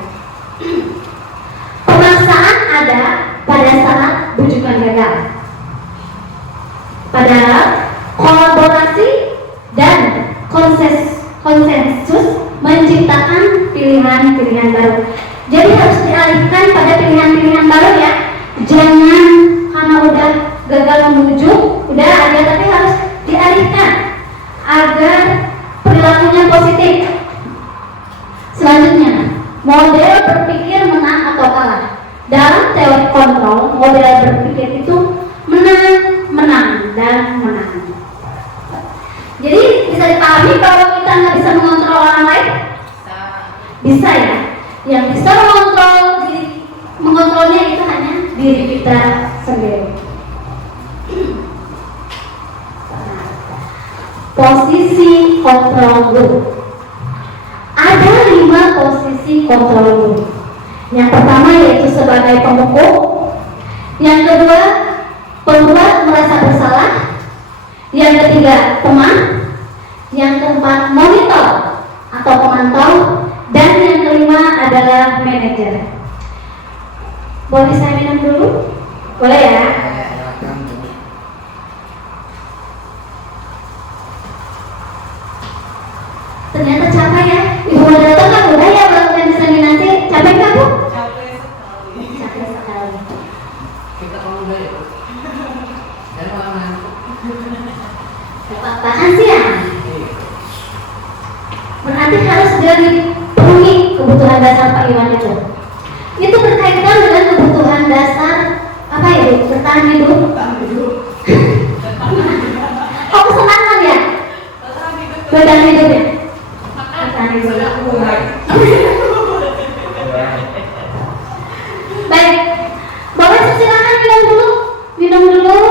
Pemaksaan ada pada saat bujukan gagal. Padahal kolaborasi dan konsensus menciptakan pilihan-pilihan baru. Jadi harus dialihkan pada pilihan-pilihan baru ya. Jangan karena udah gagal memujuk, udah aja, tapi harus dialihkan agar perilakunya positif. Selanjutnya, model berpikir menang atau kalah. Dalam teori kontrol, model berpikir itu menang, dan menang. Jadi bisa dipahami bahwa kita nggak bisa mengontrol orang lain? Bisa ya. Yang bisa mengontrolnya itu hanya diri kita sendiri. kontrol guru. Ada 5 posisi kontrol guru. Yang pertama yaitu sebagai pemukul, yang kedua pembuat merasa bersalah, yang ketiga teman, yang keempat monitor atau pemantau, dan yang kelima adalah manajer. Boleh saya minum dulu? Boleh ya? Ternyata capek ya, Ibu moderator kan udah ya melakukan diseminasi. Capek nggak Bu? Capek sekali. Kita kalau udah ya. Dari mana? Apaan sih ya? Berarti harus segera dipenuhi kebutuhan dasar Pak Iwan itu. Itu berkaitan dengan kebutuhan dasar apa ya Bu? Bertahan hidup. Oh kesenangan ya? Bertahan hidup ya? Bertahan hidup. Baik, boleh silakan minum dulu,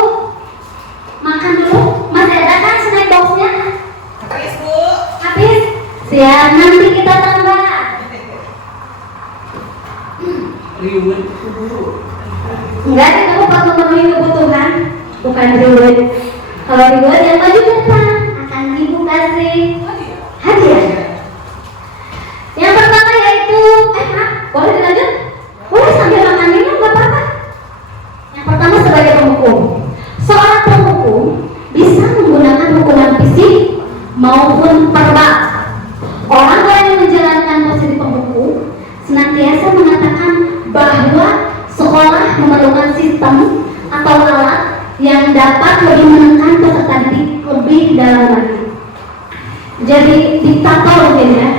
makan dulu. Masih ada kan snack boxnya? Habis Bu. Habis? Siap, nanti kita tambah. Riwet dulu. Enggak, kamu pas memenuhi kebutuhan, bukan reward. Kalau reward yang maju ke depan akan ibu kasih hadiah. Yang pertama yaitu, boleh dilanjut? Boleh sambil makan minum, nggak apa-apa. Yang pertama sebagai penghukum. Seorang penghukum bisa menggunakan hukuman fisik maupun verbal. Orang-orang yang menjalankan posisi penghukum senantiasa mengatakan bahwa sekolah memerlukan sistem atau alat yang dapat lebih menekan peserta didik lebih dalam lagi. Jadi diktator mungkin ya.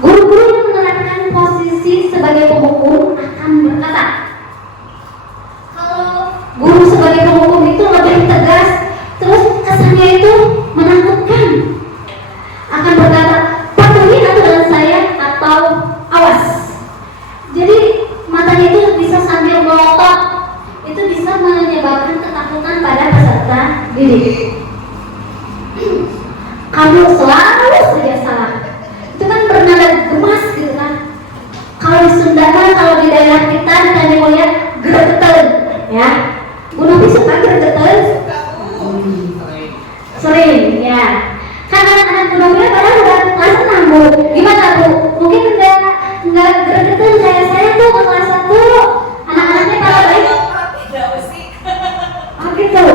Guru-guru yang menerapkan posisi sebagai penghukum akan berkata, kalau guru sebagai penghukum itu lebih tegas, terus kesannya itu menakutkan, akan berkata patuhi aturan saya atau awas. Jadi matanya itu bisa sambil melotot, itu bisa menyebabkan ketakutan pada peserta didik. Kamu selalu saja salah. Itu kan bernada gemas gitu kan. Kalau di Sunda, kalau di daerah kita di Tanjung Mulia gregetan ya. Bu Novi suka gregetan? Sering ya. Kan anak-anak Bu Novi padahal udah kelas 6 Bu. Gimana Bu? Mungkin enggak gregetan kayak saya tuh ke kelas 1. Anak-anaknya kalau baik. Oh gitu.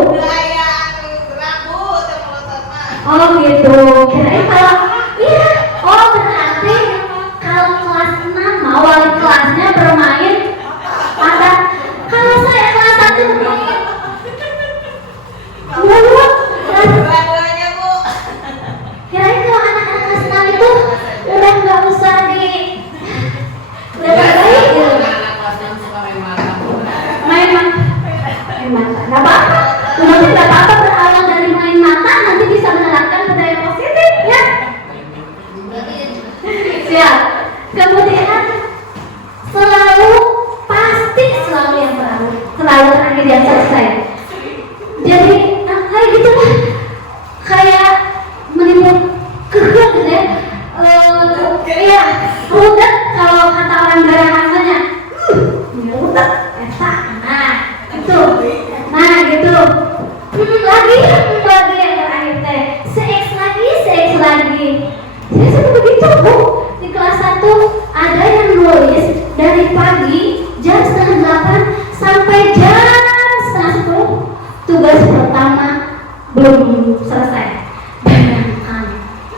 Oh gitu. Kirain kalau iya. Oh berarti kalau kelas 6 mau wali kelasnya bermain ada. Kalau saya kelas 1 bermain dua kirain kalau anak-anak kelas 6 itu udah nggak usah di udah baik gitu. Main mata nggak apa-apa. Nanti nggak apa-apa berawal dari main mata nanti bisa menerapkan budaya positif ya. Siap. Kemudian selalu pasti selalu yang baru, selalu terakhir yang selesai. Jadi kayak gitu lah, kayak menimbul kegel gitu ya. Iya, rudet kalau kata orang daerah rasanya. Rudet, nah gitu. Lagi yang terakhir teh, CX lagi. Saya sudah begitu Bu. Di kelas 1 ada yang nulis dari pagi jam 7:30 sampai jam 9:30. Tugas pertama belum selesai.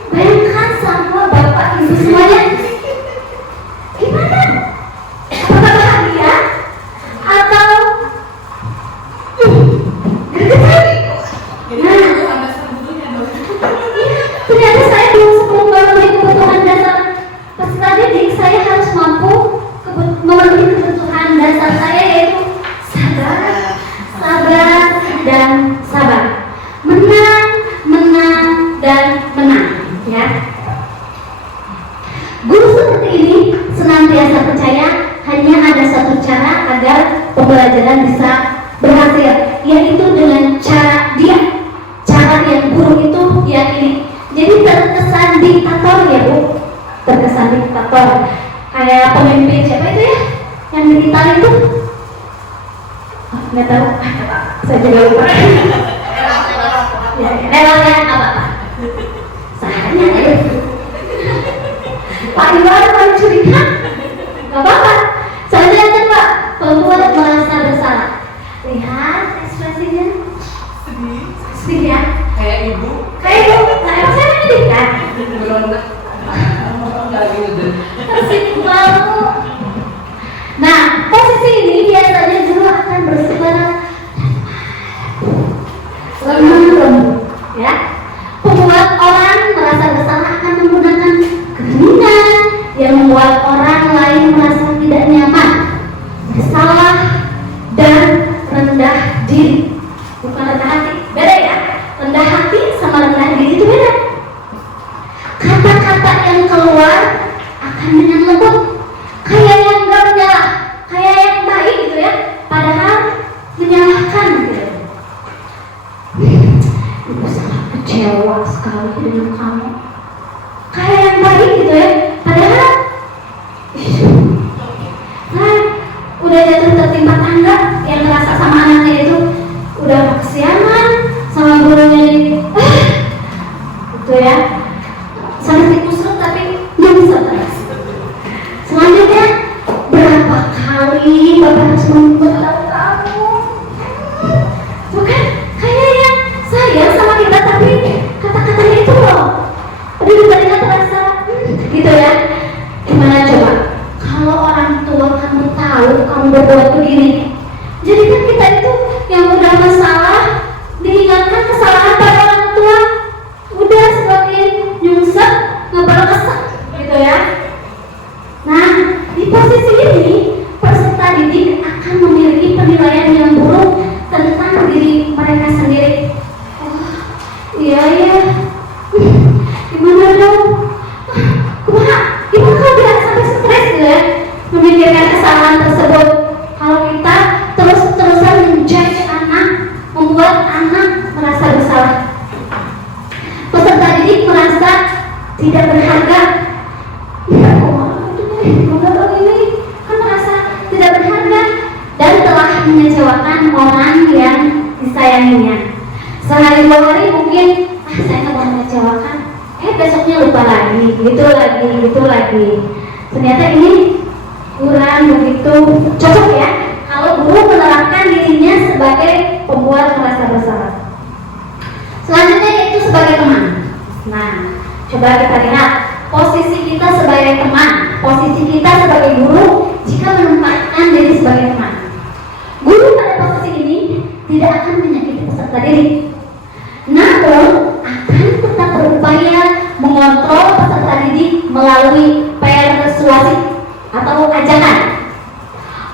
Bayangkan sama Bapak Ibu semuanya. Gimana? Apakah bahagia? Atau gregetan? Ternyata saya sebelum memenuhi kebutuhan dasar peserta didik, saya harus mampu memenuhi kebutuhan dasar saya yaitu sabar dan sabar, menang dan menang ya. Guru seperti ini senantiasa percaya hanya ada satu cara agar pembelajaran bisa berhasil, yaitu dengan cara yang guru itu yakini. Jadi terkesan kayak pemimpin siapa itu ya? Yang di Italia itu? Oh, nggak tahu. Saya juga lupa. Ya, lewatnya apa? Sahanya ya. Pak Iwan paling curiga. Gak apa-apa. Soalnya kan Pak, pembuat merasa bersalah. Lihat ekspresinya. Sedih ya? Kayak ibu. Kayak ibu. Nah, emang saya sedih kan? Berontak. Tersipu malu. Nah, posisi ini biasanya dulu akan bersifat lemah lembut, ya. Membuat orang merasa bersalah akan menggunakan keheningan yang membuat orang lain merasa tidak nyaman, bersalah, dan rendah diri. Bukan rendah hati, beda ya. Rendah hati sama rendah diri itu beda. Kata-kata yang keluar akan dengan lembut, kayak yang gak menyalah, kayak yang baik gitu ya, padahal menyalahkan gitu. Ibu sangat kecewa sekali dengan kamu, kayak yang baik gitu ya, padahal udah jatuh tertimpa tangga, yang ngerasa sama anaknya itu udah kesianan sama gurunya gitu ya, sampai dikusuk tapi nggak bisa teras. Selanjutnya, berapa kali Bapak harus memberitahu kamu? Bukan kayak yang sayang sama kita, tapi kata-katanya itu loh, aduh kita terasa gitu ya. Gimana coba kalau orang tua kamu tahu kamu berbuat begini? Jadi kan kita itu yang udah masalah diingatkan kesalahan pada orang tua, udah semakin nyungsep, ngebalesak gitu ya. Nah, di posisi ini peserta didik akan memiliki penilaian yang buruk tentang diri mereka sendiri. Oh, iya ya. Gimana dong? Gimana kalau tidak sampai stres gitu ya, memikirkan kesalahan tersebut? Kalau kita terus-terusan menjudge anak, membuat anak merasa bersalah. Peserta didik merasa tidak berharga. Ini kan merasa tidak berharga dan telah mengecewakan orang yang disayanginya. Sehari dua hari mungkin saya nggak mau mengecewakan, besoknya lupa lagi, gitu lagi. Ternyata ini kurang begitu cocok ya kalau guru menerapkan dirinya sebagai pembuat merasa bersalah. Selanjutnya yaitu sebagai teman. Nah, coba kita lihat posisi kita sebagai teman, posisi kita sebagai guru jika menempatkan diri sebagai teman. Guru pada posisi ini tidak akan menyakiti peserta didik, namun akan tetap berupaya mengontrol peserta didik melalui persuasi atau ajakan.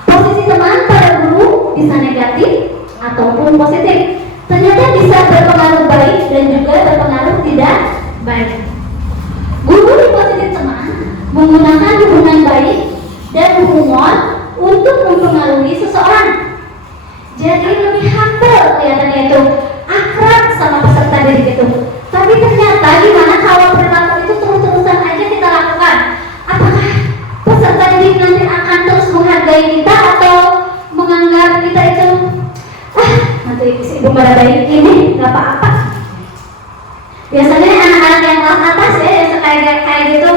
Posisi teman pada guru bisa negatif ataupun positif. Ternyata bisa berpengaruh baik dan juga berpengaruh tidak baik. Guru di posisi teman menggunakan hubungan baik dan humor untuk mempengaruhi seseorang. Jadi lebih humble kelihatannya itu, akrab sama peserta didik itu. Tapi ternyata gimana kalau perilaku itu terus-terusan aja kita lakukan? Apakah peserta didik nanti akan terus menghargai kita atau menganggap kita itu nanti si ibu pada baik ini nggak apa-apa? Biasanya anak-anak yang kelas atas ya yang kayak gitu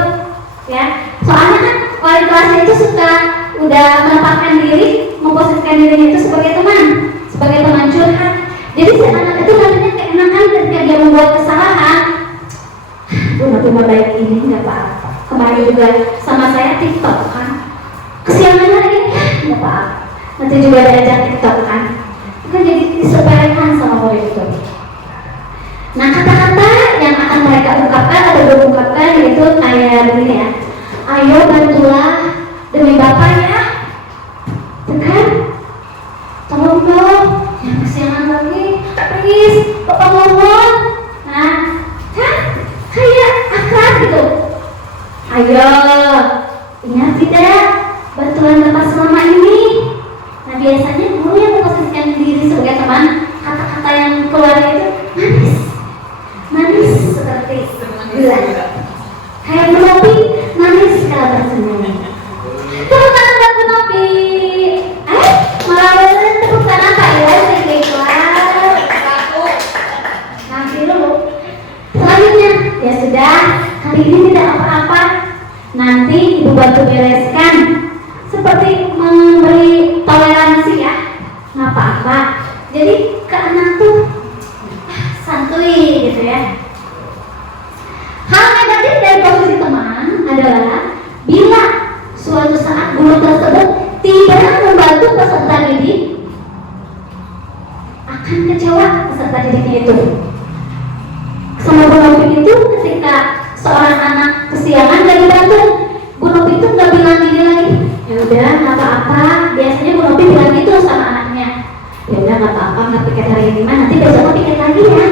ya. Soalnya kan wali kelasnya itu suka udah menempatkan diri, memposisikan dirinya itu sebagai teman curhat. Jadi si anak itu nantinya keenakan ketika dia membuat kesalahan. Nanti baik ini nggak apa-apa. Kemarin juga sama saya TikTok kan, kesiangan hari ini nggak apa-apa. Nanti juga diajak TikTok kan jadi disepelekan sama murid itu. Nah, kata-kata yang akan mereka ungkapkan atau diungkapkan itu kayak begini ya. Ayo bantulah demi Bapak ya. Kan? Tolong dong, yang kesiangan lagi, please, Bapak mohon. Nah, kan kayak akrab gitu. Ayo, ingat tidak bantuan Bapak selama ini. Nah, biasanya guru yang memposisikan diri sebagai teman, kata-kata yang keluar itu manis seperti gula, kayak melopi manis kalau tersenyum. peserta didik akan kecewa peserta didiknya itu. Sama Bu Novi itu ketika seorang anak kesiangan gak dibantu, Bu Novi itu nggak bilang gini lagi, ya udah nggak apa-apa. Biasanya Bu Novi bilang gitu sama anaknya, ya udah nggak apa-apa, nggak piket hari ini mah, nanti besok piket lagi ya.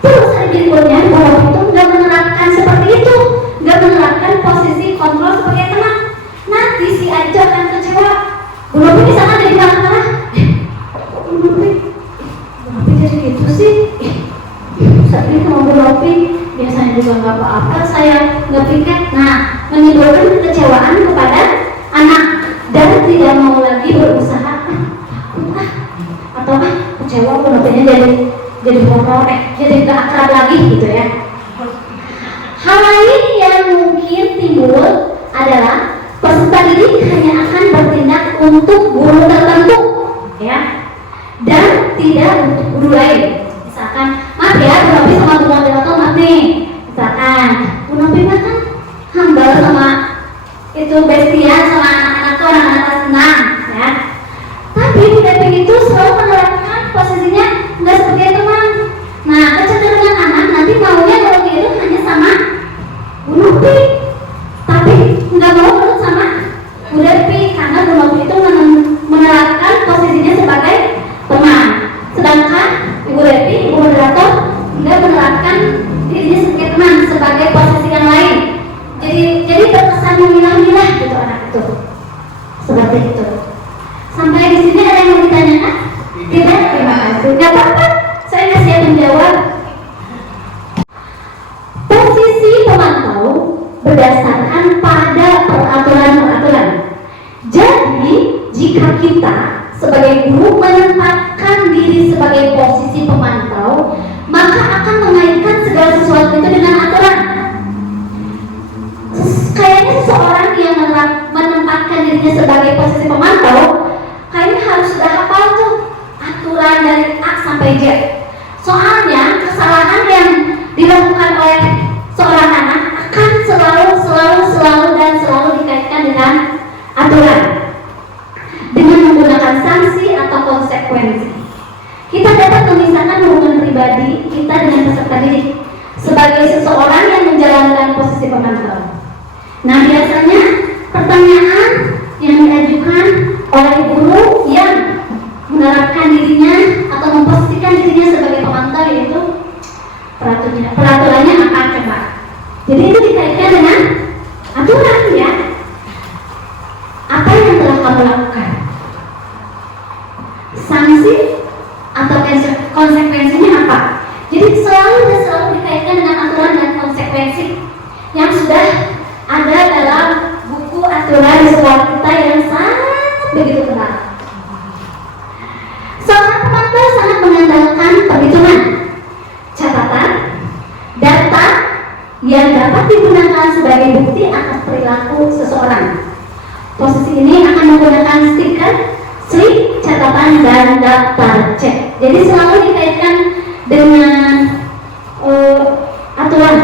Terus hari berikutnya Bu Novi itu nggak menerapkan seperti itu, nggak menerapkan posisi kontrol sebagai teman. Nanti si Ajo akan kecewa. Bu Novi di sana jadi marah-marah. Bu Novi jadi gitu sih. Saat ini sama Bu Novi biasanya juga nggak apa-apa, saya nggak piket. Nah, menimbulkan kekecewaan kepada anak dan tidak mau lagi berusaha. Atau kecewa Bu Novinya jadi horor, jadi nggak akrab lagi gitu ya. Hal lain yang mungkin timbul adalah peserta didik hanya akan bertindak untuk guru tertentu, ya, dan tidak untuk guru lain. Misalkan, maaf ya, Bu Novi sama Bu moderator maaf nih. Misalkan, Bu Novi kan hambal sama itu bestia sama anak-anak tuh, anak-anak senang, ya. Tapi Bu Devi itu selalu menerapkan posisinya nggak seperti teman. Nah, kecenderungan anak nanti maunya kalau dia itu hanya sama Bu Novi, tapi nggak mau nurut sama Bu Devi karena Bu Novi itu menerapkan posisinya sebagai teman, sedangkan Ibu Devi, Ibu moderator nggak menerapkan dirinya sebagai teman, sebagai posisi yang lain. Jadi terkesan memilah-milah gitu anak itu, seperti itu. Sampai di sini ada yang mau ditanyakan? Tidak, terima kasih. Nggak apa-apa, saya nggak siap menjawab. Posisi pemantau berdasarkan pada peraturan-peraturan. Jadi, jika kita sebagai guru menempatkan diri sebagai posisi pemantau, maka akan mengaitkan segala sesuatu itu dengan aturan. Kayaknya seseorang yang menempatkan dirinya sebagai posisi pemantau, kayaknya harus sudah hafal tuh aturan dari A sampai Z. Soalnya kesalahan yang dilakukan oleh seorang anak akan selalu dikaitkan dengan aturan, dengan menggunakan sanksi atau konsekuensi. Kita dapat memisahkan hubungan pribadi kita dengan peserta didik sebagai seseorang yang menjalankan posisi pemantau. Nah, biasanya pertanyaan yang diajukan oleh guru yang menerapkan dirinya atau memposisikan dirinya sebagai pemantau yaitu peraturannya apa coba? Jadi itu dikaitkan dengan aturan, ya. Apa yang telah kamu lakukan? Sanksi atau konsekuensinya apa? Jadi selalu dikaitkan dengan aturan dan konsekuensi yang sudah ada dalam buku aturan di sekolah kita yang sangat begitu tebal. Seorang pemantau sangat mengandalkan perhitungan, catatan, data yang dapat digunakan sebagai bukti atas perilaku seseorang. Posisi ini akan menggunakan stiker, slip, catatan, dan daftar cek. Jadi selalu dikaitkan dengan aturan.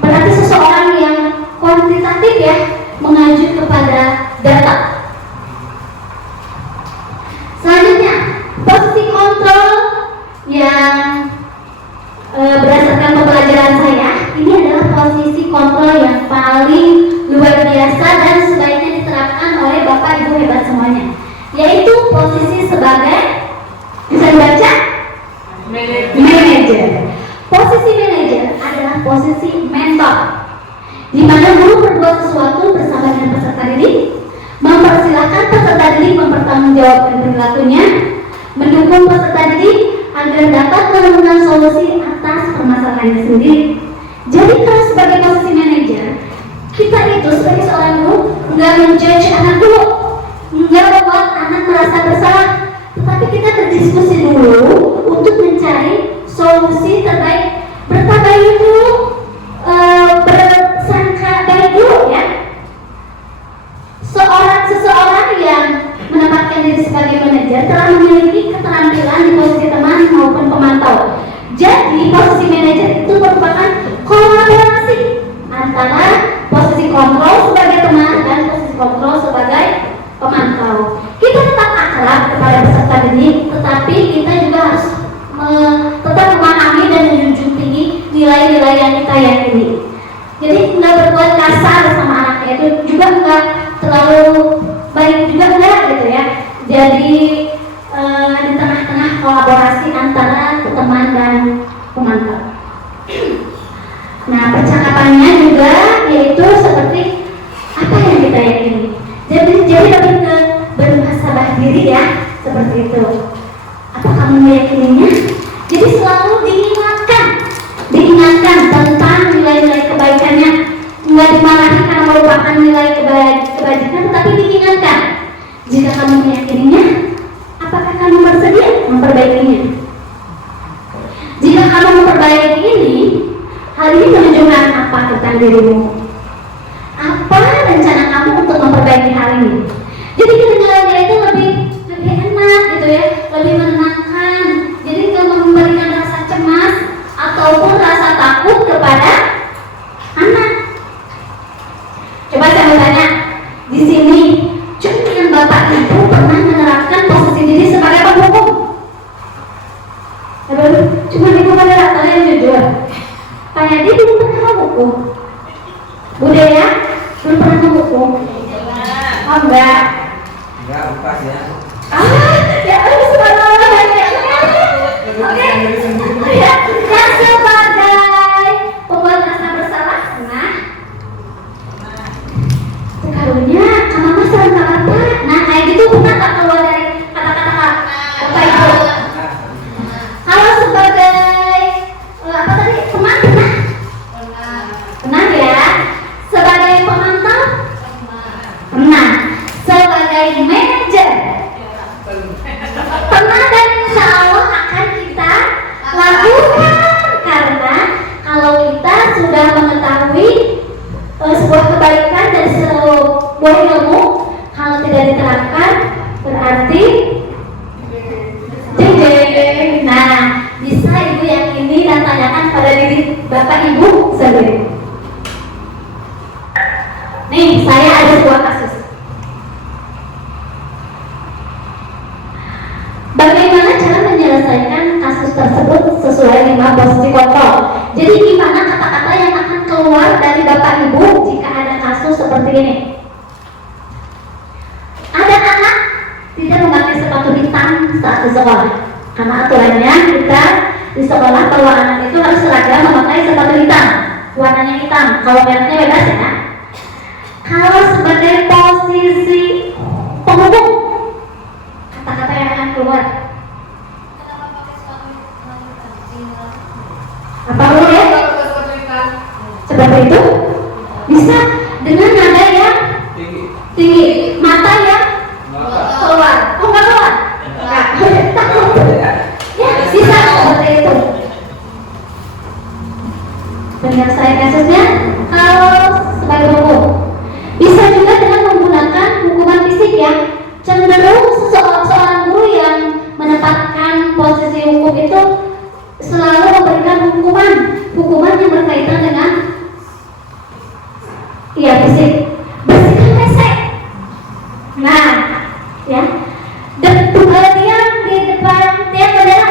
Berarti seseorang yang kuantitatif, ya, mengacu kepada data. Selanjutnya, posisi kontrol yang berdasarkan pembelajaran saya, ini adalah posisi kontrol yang paling luar biasa dan sebaiknya diterapkan oleh Bapak Ibu hebat semuanya, yaitu posisi sebagai, bisa dibaca? Manajer. Posisi manajer adalah posisi mentor, di mana guru berbuat sesuatu bersama dengan peserta didik, mempersilahkan peserta didik mempertanggungjawabkan perilakunya, mendukung peserta didik agar dapat menemukan solusi atas permasalahannya sendiri. Jadi kalau sebagai posisi manajer, kita itu sebagai seorang guru nggak menjudge anak dulu, nggak membuat anak merasa bersalah, tetapi kita berdiskusi dulu untuk mencari solusi terbaik, bertabayun dulu, bersangka baik dulu, ya. Seseorang yang menempatkan diri sebagai manajer telah memiliki keterampilan di posisi teman maupun pemantau. Jadi posisi manajer itu merupakan kolaborasi antara posisi kontrol sebagai teman dan posisi kontrol sebagai pemantau. Kita tetap akan akhlak kepada peserta didik, tetapi kita juga harus tetap memahami dan menjunjung tinggi nilai-nilai yang kita yakini. Jadi nggak berbuat kasar sama anaknya, itu juga nggak terlalu baik juga enggak gitu ya. Jadi di tengah-tengah kolaborasi antara teman dan pemantau. Nah, percakapannya juga yaitu seperti apa yang kita yakini. Jadi lebih ke bermuhasabah diri ya, seperti itu. Apa kamu meyakininya? Jadi selalu diingatkan tentang nilai-nilai kebaikannya. Nggak dimarahi karena merupakan nilai kebajikan, tetapi diingatkan. Jika kamu meyakininya, apakah kamu bersedia memperbaikinya? Jika kamu memperbaiki ini, hal ini menunjukkan apa tentang dirimu? Apa rencana kamu untuk memperbaiki hal ini? Jadi kedengarannya itu lebih enak gitu ya, lebih menenangkan. Jadi kalau memberikan rasa cemas ataupun rasa takut kepada anak. Coba saya mau tanya, di sini cuma Bapak Ibu pernah menerapkan posisi diri sebagai penghukum? Cuma Ibu moderator yang jujur. Pak Yadi belum pernah menghukum. Budaya belum pernah menghukum. Oh enggak. Enggak, lepas ya. Ya subhanallah banyak. Oke. Ya, sebagai pembuat rasa bersalah, nah sekarunya kenapa sering apa? Nah kayak gitu pernah tak keluar dari kata-kata Bapak Ibu? Kalau sebagai apa tadi teman pernah ya? Sebagai pemantau pernah. Sebagai manajer pernah, dan insya Allah akan kita lakukan, karena kalau kita sudah mengetahui sebuah kebaikan dan sebuah ilmu, kalau tidak diterapkan berarti jeng. Nah, bisa Ibu yakini dan tanyakan pada diri Bapak Ibu sendiri. Nih, saya ada sebuah kasus. Bagaimana cara menyelesaikan kasus tersebut sesuai 5 posisi kontrol? Jadi gimana kata-kata yang akan keluar dari Bapak Ibu jika ada kasus seperti ini? Ada anak tidak memakai sepatu hitam saat di sekolah, karena aturannya kita di sekolah bahwa anak itu harus seragam memakai sepatu hitam, warnanya hitam, kalau mereknya bebas ya. Kalau sebagai posisi penghukum, kata-kata yang akan keluar apa boleh? Seperti itu bisa dengan nada yang tinggi, mata yang keluar. Oh nggak keluar? Takut ya, bisa seperti itu. Penyelesaian kasusnya kalau sebagai hukum bisa juga dengan menggunakan hukuman fisik ya. Cenderung seorang guru yang menempatkan posisi hukum itu selalu memberikan hukuman yang berkaitan dengan fisik. Bersihkan WC. Nah, ya. Dan diam di depan tiang bendera.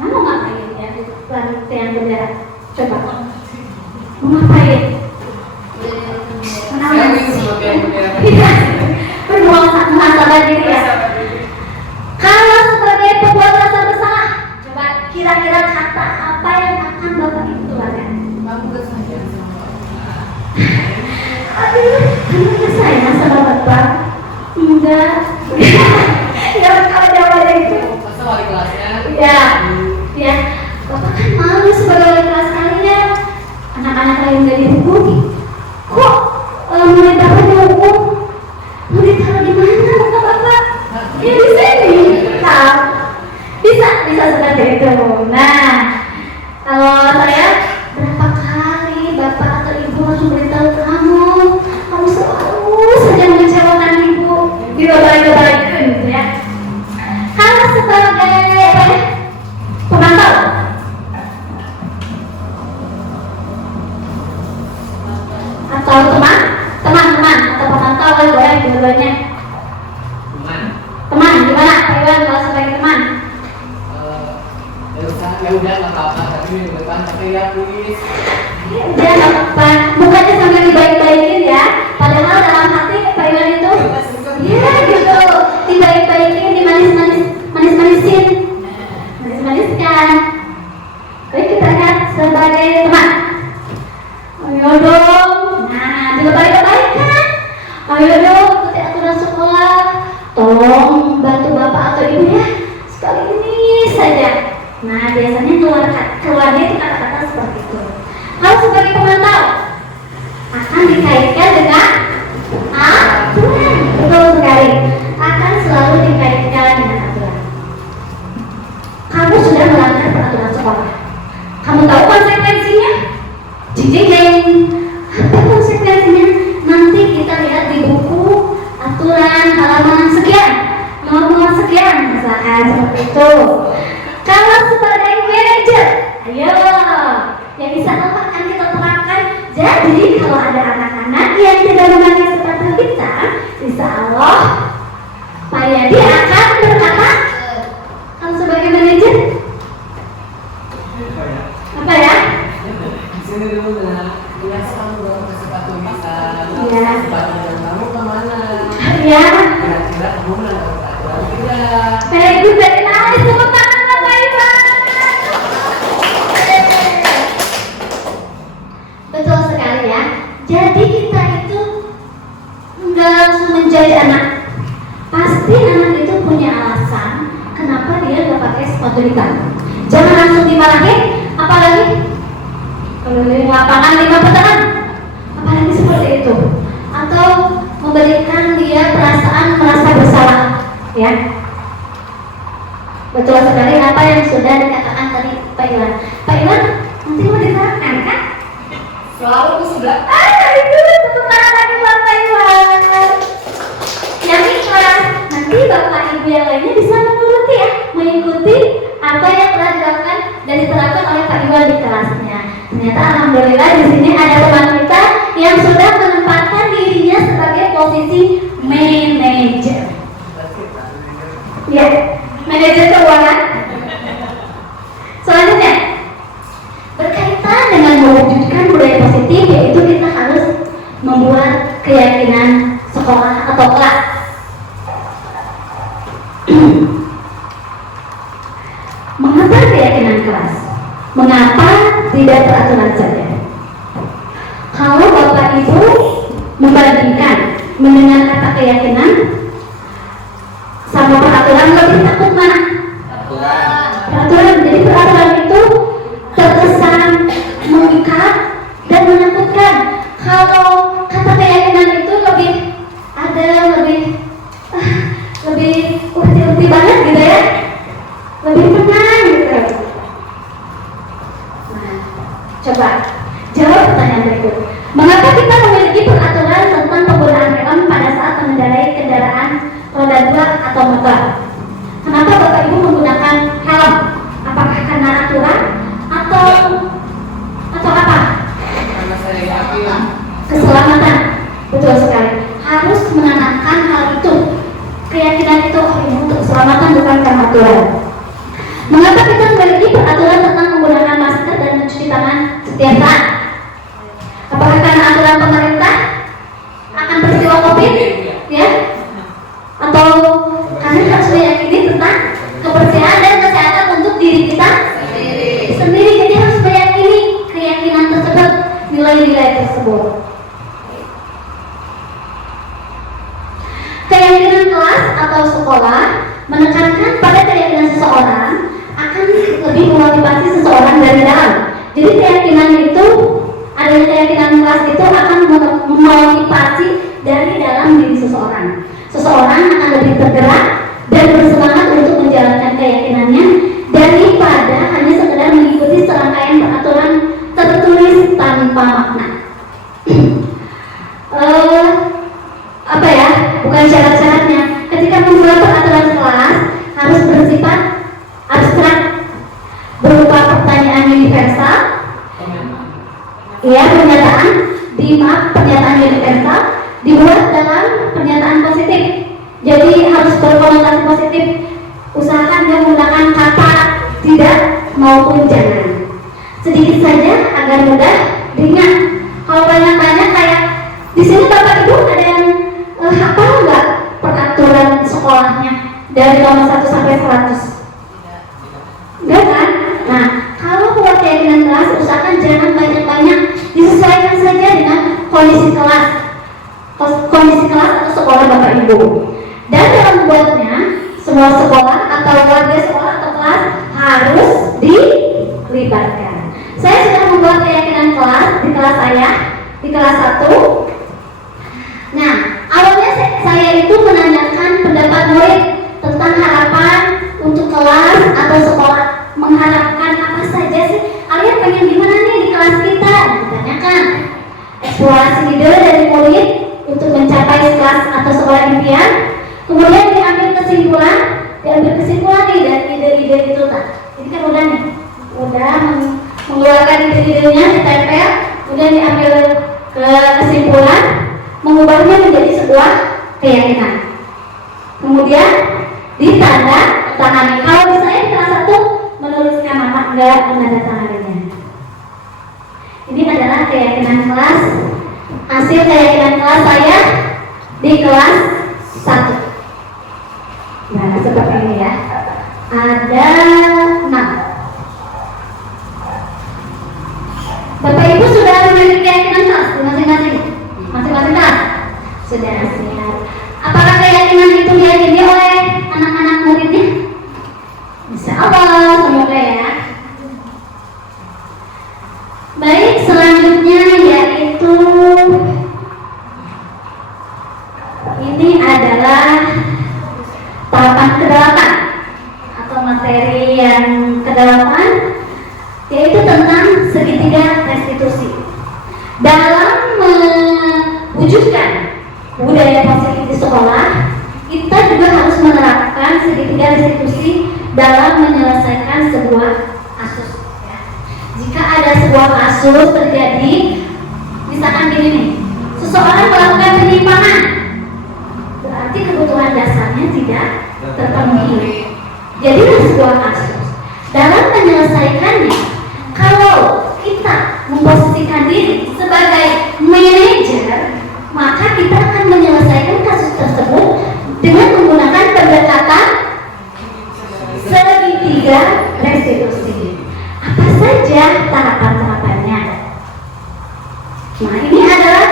Kamu ngapain ya di depan tiang bendera? Coba. Mau ngapain? Bermuhasabah diri ya. Kalau sebagai pembuat rasa bersalah, coba kira-kira kata apa yang akan Bapak Ibu keluarkan? Aduh, kenapa saya sama Bapak? Enggak. Ya kalau jawabannya itu. Masa wali kelasnya? Ya. Bapak kan malu sebagai wali kelas kalian. Anak-anak lain gak dihukum. Kok murid Bapak dihukum? Mau ditaruh di mana Bapak? Ya di sini. Nah, bisa seperti itu. Nah, kalau saya berapa kali Bapak atau Ibu harus memberitahu kamu selalu saja mengecewakan Ibu di Bapak Ibu Iwan kalau sebagai teman? Ya udah nggak apa-apa, tapi minggu depan pakai ya please. Udah nggak apa-apa, bukannya sampai dibaik-baikin ya. Padahal dalam hati Pak Iwan itu, ya gitu, dibaik-baikin, manis-maniskan. Baik, kita lihat sebagai teman. Ayo dong, nah juga baik-baik kan? Ayo dong, ikuti aturan sekolah. Tolong bantu bapak atau ibu ya, sekali ini saja. Nah, biasanya keluarnya itu kata-kata seperti itu. Kalau sebagai pemantau akan dikaitkan dengan aturan, betul sekali. Akan selalu dikaitkan dengan aturan. Kamu sudah melanggar peraturan sekolah. Kamu tahu konsekuensinya? Jijik. Apa konsekuensinya? Nanti kita lihat di buku aturan halaman sekian, nomor sekian, misalkan seperti itu. Kalau sebagai manajer, ayo, yang bisa apa akan kita terapkan. Jadi kalau ada anak-anak yang tidak memakai sepatu hitam, insya Allah Pak Yadi akan berkata, kalau sebagai manajer, apa ya? Di sini dulu nah, biasa kamu bawa sepatu bisa, Iya. sepatu yang kamu kemana? Ya, Kira-kira kamu melanggar peraturan tidak? very good, very nice, tepuk tangan Bapak Iwan. Betul sekali ya. Jadi kita itu nggak langsung menjudge anak. Pasti anak itu punya alasan kenapa dia nggak pakai sepatu hitam. Jangan langsung dimarahin, apalagi kalau di lapangan 5 petangan, apalagi seperti itu. Atau memberikan dia perasaan merasa bersalah, ya. Betul sekali apa yang sudah dikatakan tadi Pak Iwan. Pak Iwan, nanti mau diterapkan kan? Selalu aku sudah. Itu tepuk tangan lagi buat Pak Iwan. Yang ikhlas, nanti Bapak Ibu yang lainnya bisa menuruti ya, mengikuti apa yang telah dilakukan dan diterapkan oleh Pak Iwan di kelasnya. Ternyata alhamdulillah di sini ada teman kita yang sudah menempatkan dirinya sebagai posisi manajer. Ya, manajer keuangan. Selanjutnya, berkaitan dengan mewujudkan budaya positif, yaitu kita harus membuat keyakinan sekolah atau kelas. Mengapa keyakinan kelas? Mengapa tidak peraturan saja? Kalau Bapak Ibu membandingkan mendengar kata keyakinan sama peraturan, lebih takut mana? Peraturan. Jadi peraturan itu terkesan mengikat dan menakutkan. Kalau kata keyakinan itu lebih ada lebih banget gitu ya, lebih tenang gitu. Nah, coba jawab pertanyaan berikut. Mengapa kita memiliki peraturan tentang penggunaan helm pada saat mengendarai kendaraan roda 2 atau motor? Kenapa Bapak Ibu menggunakan helm? Apakah karena aturan atau apa? Karena saya yakin. Keselamatan. Betul sekali. Harus menanamkan hal itu. Keyakinan itu ini untuk keselamatan, bukan karena aturan. Mengapa kita memiliki peraturan tentang menggunakan masker dan mencuci tangan setiap saat? Apakah karena aturan pemerintah akan peristiwa COVID? Ya? Atau karena harus meyakini tentang kebersihan dan kesehatan untuk diri kita sendiri. Jadi harus meyakini keyakinan tersebut, nilai-nilai tersebut. Keyakinan kelas atau sekolah menekankan pada keyakinan seseorang akan lebih memotivasi seseorang dari dalam. Jadi keyakinan itu, adanya keyakinan kelas itu akan memotivasi dari dalam diri seseorang. Seseorang akan lebih tergerak dan bersemangat untuk menjalankan keyakinannya daripada hanya sekedar mengikuti serangkaian peraturan tertulis tanpa makna. Apa ya? Bukan syarat-syaratnya. Ketika membuat peraturan kelas harus bersifat abstrak, berupa pertanyaan universal. Ya, pernyataan universal dibuat dalam pernyataan positif. Jadi harus berkonotasi positif. maupun jangan. Sedikit saja agar mudah diingat. Kalau banyak-banyak kayak di sini Bapak Ibu ada yang hafal nggak peraturan sekolahnya dari nomor 1 sampai 100? Enggak kan? Nah, kalau buat keyakinan kelas, usahakan jangan banyak-banyak, disesuaikan saja dengan kondisi kelas atau sekolah Bapak Ibu. Dan dalam membuatnya, semua sekolah atau warga sekolah atau kelas harus dilibatkan. Saya sudah membuat keyakinan kelas di kelas saya, di kelas 1. Nah, awalnya saya itu menanyakan pendapat murid tentang harapan untuk kelas atau sekolah. Mengharapkan apa saja sih? Kalian pengen gimana nih di kelas kita? Ditanyakan. Eksplorasi ide dari murid untuk mencapai kelas atau sekolah impian. Kemudian diambil kesimpulan nih dari ide-ide itu tak. Ini kan udah nih, udah mengeluarkan ide-idenya, ditempel, kemudian diambil ke kesimpulan, mengubahnya menjadi sebuah keyakinan. Kemudian ditanda tangani. Kalau misalnya di kelas 1 menuliskan nama, enggak menandatanganinya. Ini adalah keyakinan kelas, hasil keyakinan kelas saya di kelas 1. Nah, seperti ini ya. Ada 6. Bapak Ibu sudah memiliki keyakinan kelas masing-masing kelas? Sudah siap. Apakah keyakinan itu diyakini oleh anak-anak muridnya? Insya Allah, semoga ya. Baik, selanjutnya yaitu ini adalah tahapan ke-8 atau materi yang ke-8, yaitu tentang segitiga restitusi. Dalam mewujudkan budaya positif di sekolah, kita juga harus menerapkan segitiga restitusi dalam menyelesaikan sebuah kasus ya. Jika ada sebuah kasus terjadi, misalkan gini nih, seseorang melakukan penyimpangan, berarti kebutuhan dasarnya tidak terpenuhi. Jadilah sebuah kasus. Dalam menyelesaikannya, kalau kita memposisikan diri sebagai manajer, maka kita akan menyelesaikan kasus tersebut dengan menggunakan pendekatan segitiga restitusi. Apa saja tahapan-tahapannya? Nah, ini adalah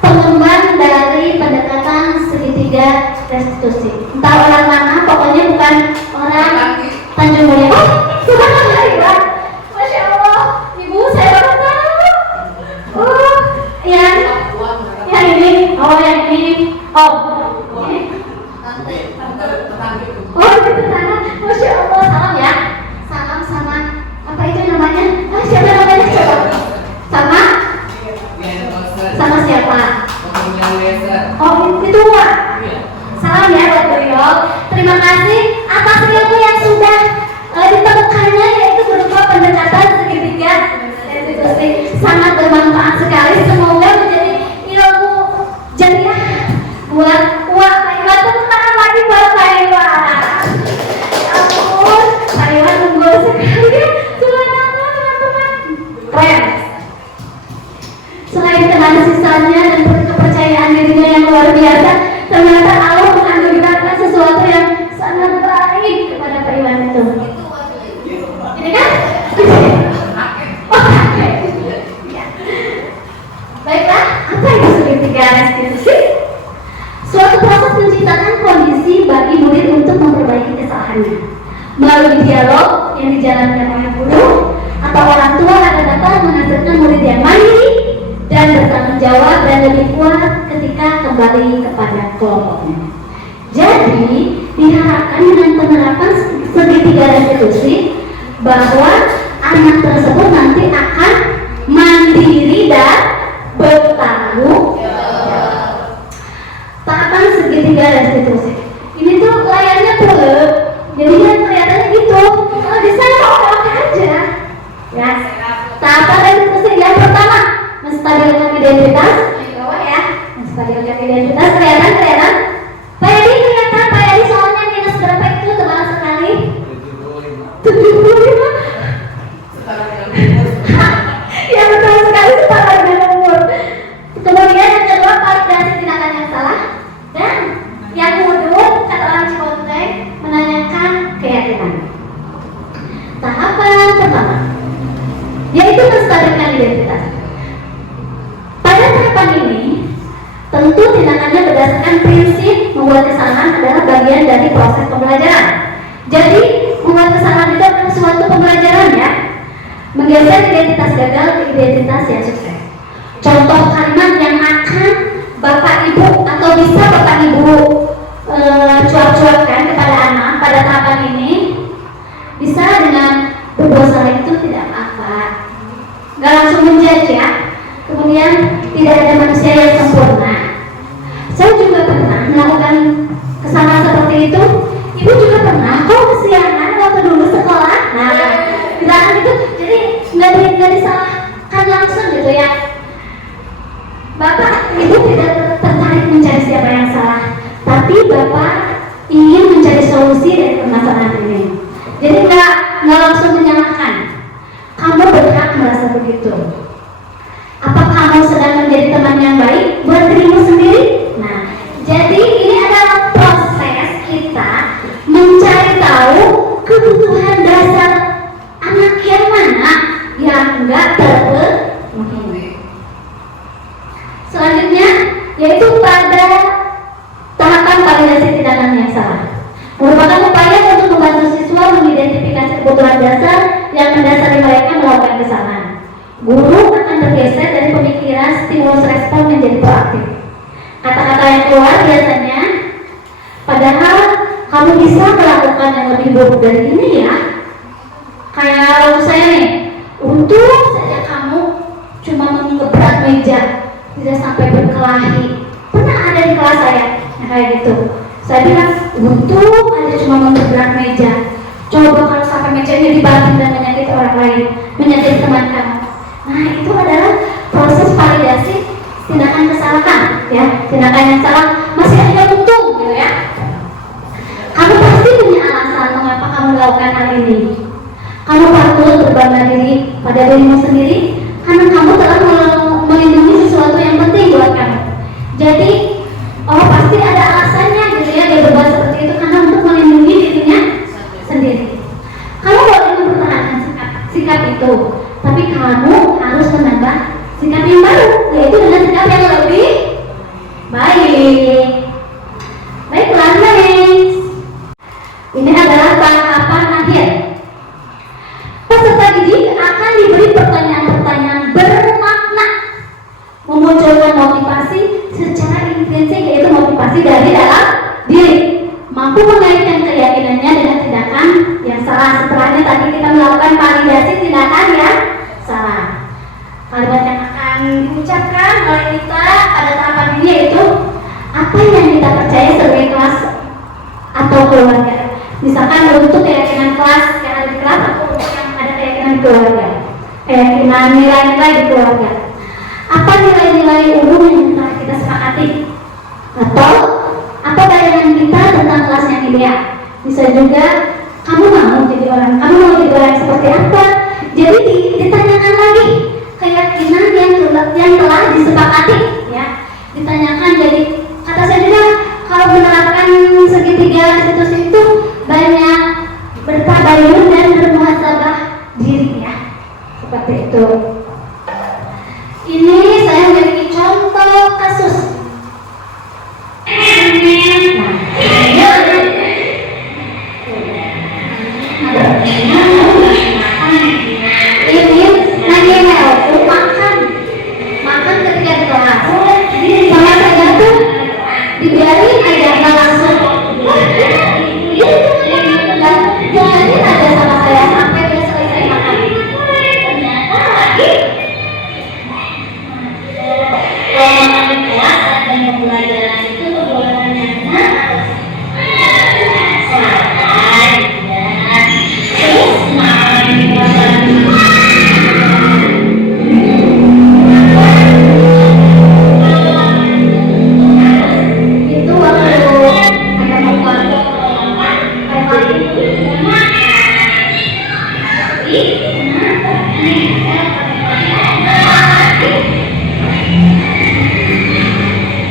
pengembangan dari pendekatan segitiga restitusi. Entah orang mana, pokoknya bukan orang Tanjung Mulia. Oh, subhanallah, masya Allah, ibu saya baru tahu. Oh, yang ini, yang ini, Oh, itu sana, masya Allah, salam ya, salam sama apa itu namanya? Siapa namanya coba? Sama siapa? Oh, itu Wak. Salam ya buat beliau. Terima kasih atas ilmu yang sudah ditemukannya, yaitu berupa pendekatan segitiga restitusi. Sangat bermanfaat sekali. Semoga menjadi ilmu jariah buat Wak. Tepuk tangan lagi buat Pak Iwan. Ya ampun, Pak Iwan unggul sekali. Subhanallah teman-teman, keren. Selain keharsisannya dan kepercayaan dirinya yang luar biasa, ternyata Allah menganugerahkan sesuatu yang sangat baik kepada Pak Iwan itu. Ini kan? Oh, ya. Baiklah, apa itu segitiga restitusi? Suatu proses menciptakan kondisi bagi murid untuk memperbaiki kesalahannya melalui dialog yang dijalankan oleh guru atau orang tua akan dapat menghasilkan murid yang mandiri dan bertanggung jawab dan lebih kuat ketika kembali kepada kelompoknya. Jadi diharapkan dengan penerapan segitiga restitusi bahwa anak tersebut nanti akan mandiri dan bertanggung jawab. Tahapan segitiga restitusi ini tuh layarnya bulat, jadinya kelihatannya gitu. Kalau bisa oke aja ya. Tahapan restitusi yang pertama, menstabilkan identitas. Di bawah ya, menstabilkan identitas. Kelihatan Pak Yadi, kelihatan Pak Yadi soalnya minus berapa itu tebal sekali. Geser identitas gagal ke identitas yang sukses. Contoh kalimat yang akan Bapak Ibu atau bisa Bapak Ibu cuap-cuapkan kepada anak pada tahapan ini, bisa dengan berbuat salah itu tidak apa-apa, nggak langsung menjudge ya. Kemudian tidak ada manusia yang sempurna. Saya juga pernah melakukan kesalahan seperti itu. Ibu juga pernah kok kesiangan waktu dulu sekolah. Nah, misalkan itu, jadi nggak disalahkan langsung gitu ya. Bapak Ibu tidak tertarik mencari siapa yang salah, tapi Bapak ingin mencari solusi dari permasalahan ini. Jadi nggak langsung menyalahkan. Kamu berhak merasa begitu. Apa kamu sedang menjadi teman yang baik buat dirimu sendiri? Nah, jadi ini adalah proses kita mencari tahu kebutuhan dasar anak yang mana yang enggak terpenuhi. Selanjutnya yaitu pada tahapan validasi tindakan yang salah, merupakan upaya untuk membantu siswa mengidentifikasi kebutuhan dasar yang mendasari mereka melakukan kesalahan. Guru akan bergeser dari pemikiran stimulus respon menjadi proaktif. Kata-kata yang keluar biasanya, padahal kamu bisa melakukan yang lebih buruk dari ini ya. Kayak waktu saya nih, untung saja kamu cuma mengebrak meja, tidak sampai berkelahi. Pernah ada di kelas saya yang kayak gitu. Saya bilang, untung aja cuma mengebrak meja. Coba kalau sampai mejanya dibanting dan menyakiti orang lain, menyakiti teman kamu. Nah, itu adalah proses validasi tindakan kesalahan, ya. Tindakan yang salah masih ada untung, gitu ya. Kamu pasti punya alasan mengapa kamu melakukan hal ini. Kamu patut berbangga diri pada dirimu sendiri karena kamu telah melindungi sesuatu yang penting buat kamu. Jadi, pasti ada alasannya, gitu ya, dia berbuat seperti itu karena untuk melindungi dirinya sendiri. Kamu boleh mempertahankan sikap itu, tapi kamu harus menambah sikap yang baru, yaitu dengan sikap yang lebih baik. Baiklah, next. Ini adalah tahapan akhir. Peserta didik akan diberi pertanyaan-pertanyaan bermakna, memunculkan motivasi secara intrinsik, yaitu motivasi dari dalam diri, mampu mengaitkan keyakinannya dengan tindakan yang salah. Setelahnya tadi kita melakukan validasi tindakan yang salah. Kalimat yang akan diucapkan oleh kita pada tahapan ini yaitu apa yang kita percaya sebagai kelas atau keluarga. Misalkan untuk keyakinan kelas yang ada di kelas atau untuk yang ada keyakinan keluarga, keyakinan nilai-nilai di keluarga. Apa nilai-nilai umum yang telah kita sepakati? Atau apa bayangan kita tentang kelas yang ideal? Bisa juga kamu mau jadi orang seperti apa? Jadi ditanyakan lagi keyakinan yang telah disepakati, ya. Ditanyakan. Jadi kata saya juga, kalau menerapkan segitiga institusi itu banyak bertabayun dan bermuhasabah diri, ya. Seperti itu. Ini saya memiliki contoh kasus. Ini nanya aku makan ketika di kelas. Sama saya tuh dibiarin aja, nggak langsung. Dan dibiarin aja sama saya sampai dia selesai makan. Ternyata lagi kalau makan di kelas dan pembelajaran itu pembelajarannya santai dan terus makan di kelas itu waktu ada membuat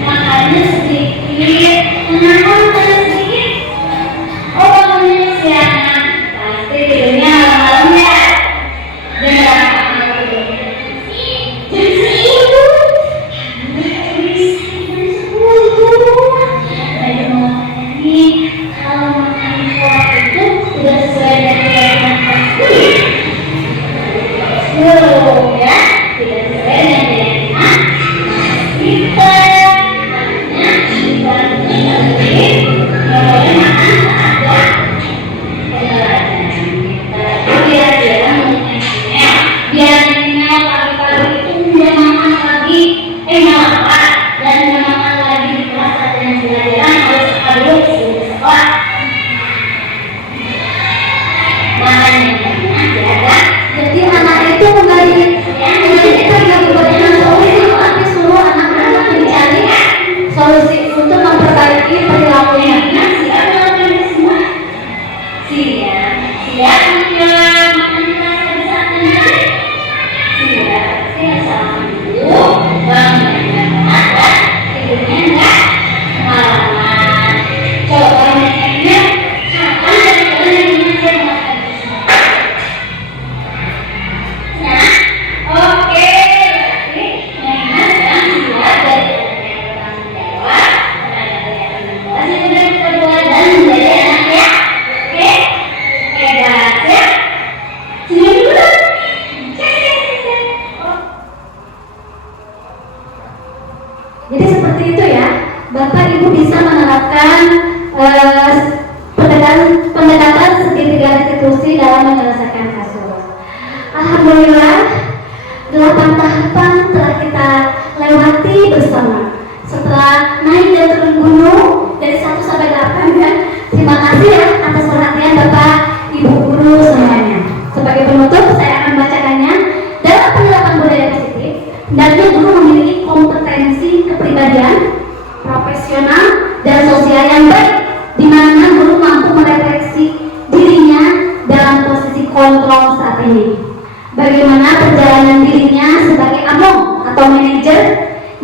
makannya sedikit, menambah sedikit. Oh, bangunnya siangan, pasti tidurnya malam-malam ya. Dan berapa tidur? Jam 10. Kalau makan kuah itu sudah sesuai dengan keyakinan pasti. Jadi seperti itu ya, Bapak Ibu bisa menerapkan pendekatan segitiga restitusi dalam menyelesaikan kasus. Alhamdulillah, 8 tahapan telah kita lewati bersama. Setelah naik dan turun gunung dari 1 sampai 8 ya. Terima kasih ya atas perhatian Bapak Ibu guru semuanya. Sebagai penutup, saya akan membacakannya. Dalam penerapan budaya positif, hendaknya guru memiliki kompetensi kepribadian, profesional, dan sosial yang baik, di mana guru mampu merefleksi dirinya dalam posisi kontrol saat ini. Bagaimana perjalanan dirinya sebagai among atau manajer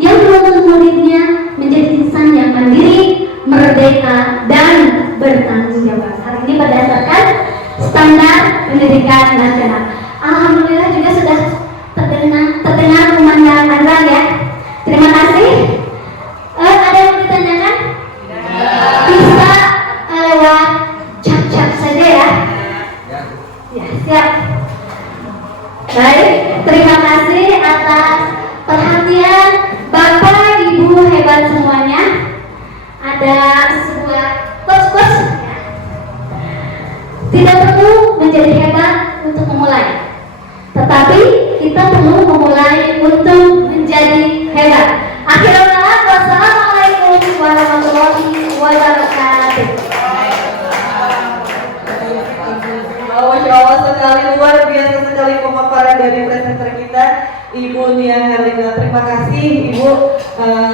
yang menuntun muridnya menjadi insan yang mandiri, merdeka, dan bertanggung jawab. Hal ini berdasarkan standar pendidikan nasional. Alhamdulillah juga sudah terdengar pemandangan azan ya. Terima kasih. Ada yang ditanyakan? Bisa lewat chat saja ya. Ya, siap. Baik, terima kasih atas perhatian Bapak Ibu hebat semuanya. Ada sebuah quotes ya. Tidak perlu menjadi hebat untuk memulai, tetapi kita perlu memulai untuk menjadi hebat. Akhirnya, wassalamualaikum warahmatullahi wabarakatuh. Masya Allah sekali, luar biasa sekali pemaparan dari presenter kita, Ibu Nia Herlina. Terima kasih Ibu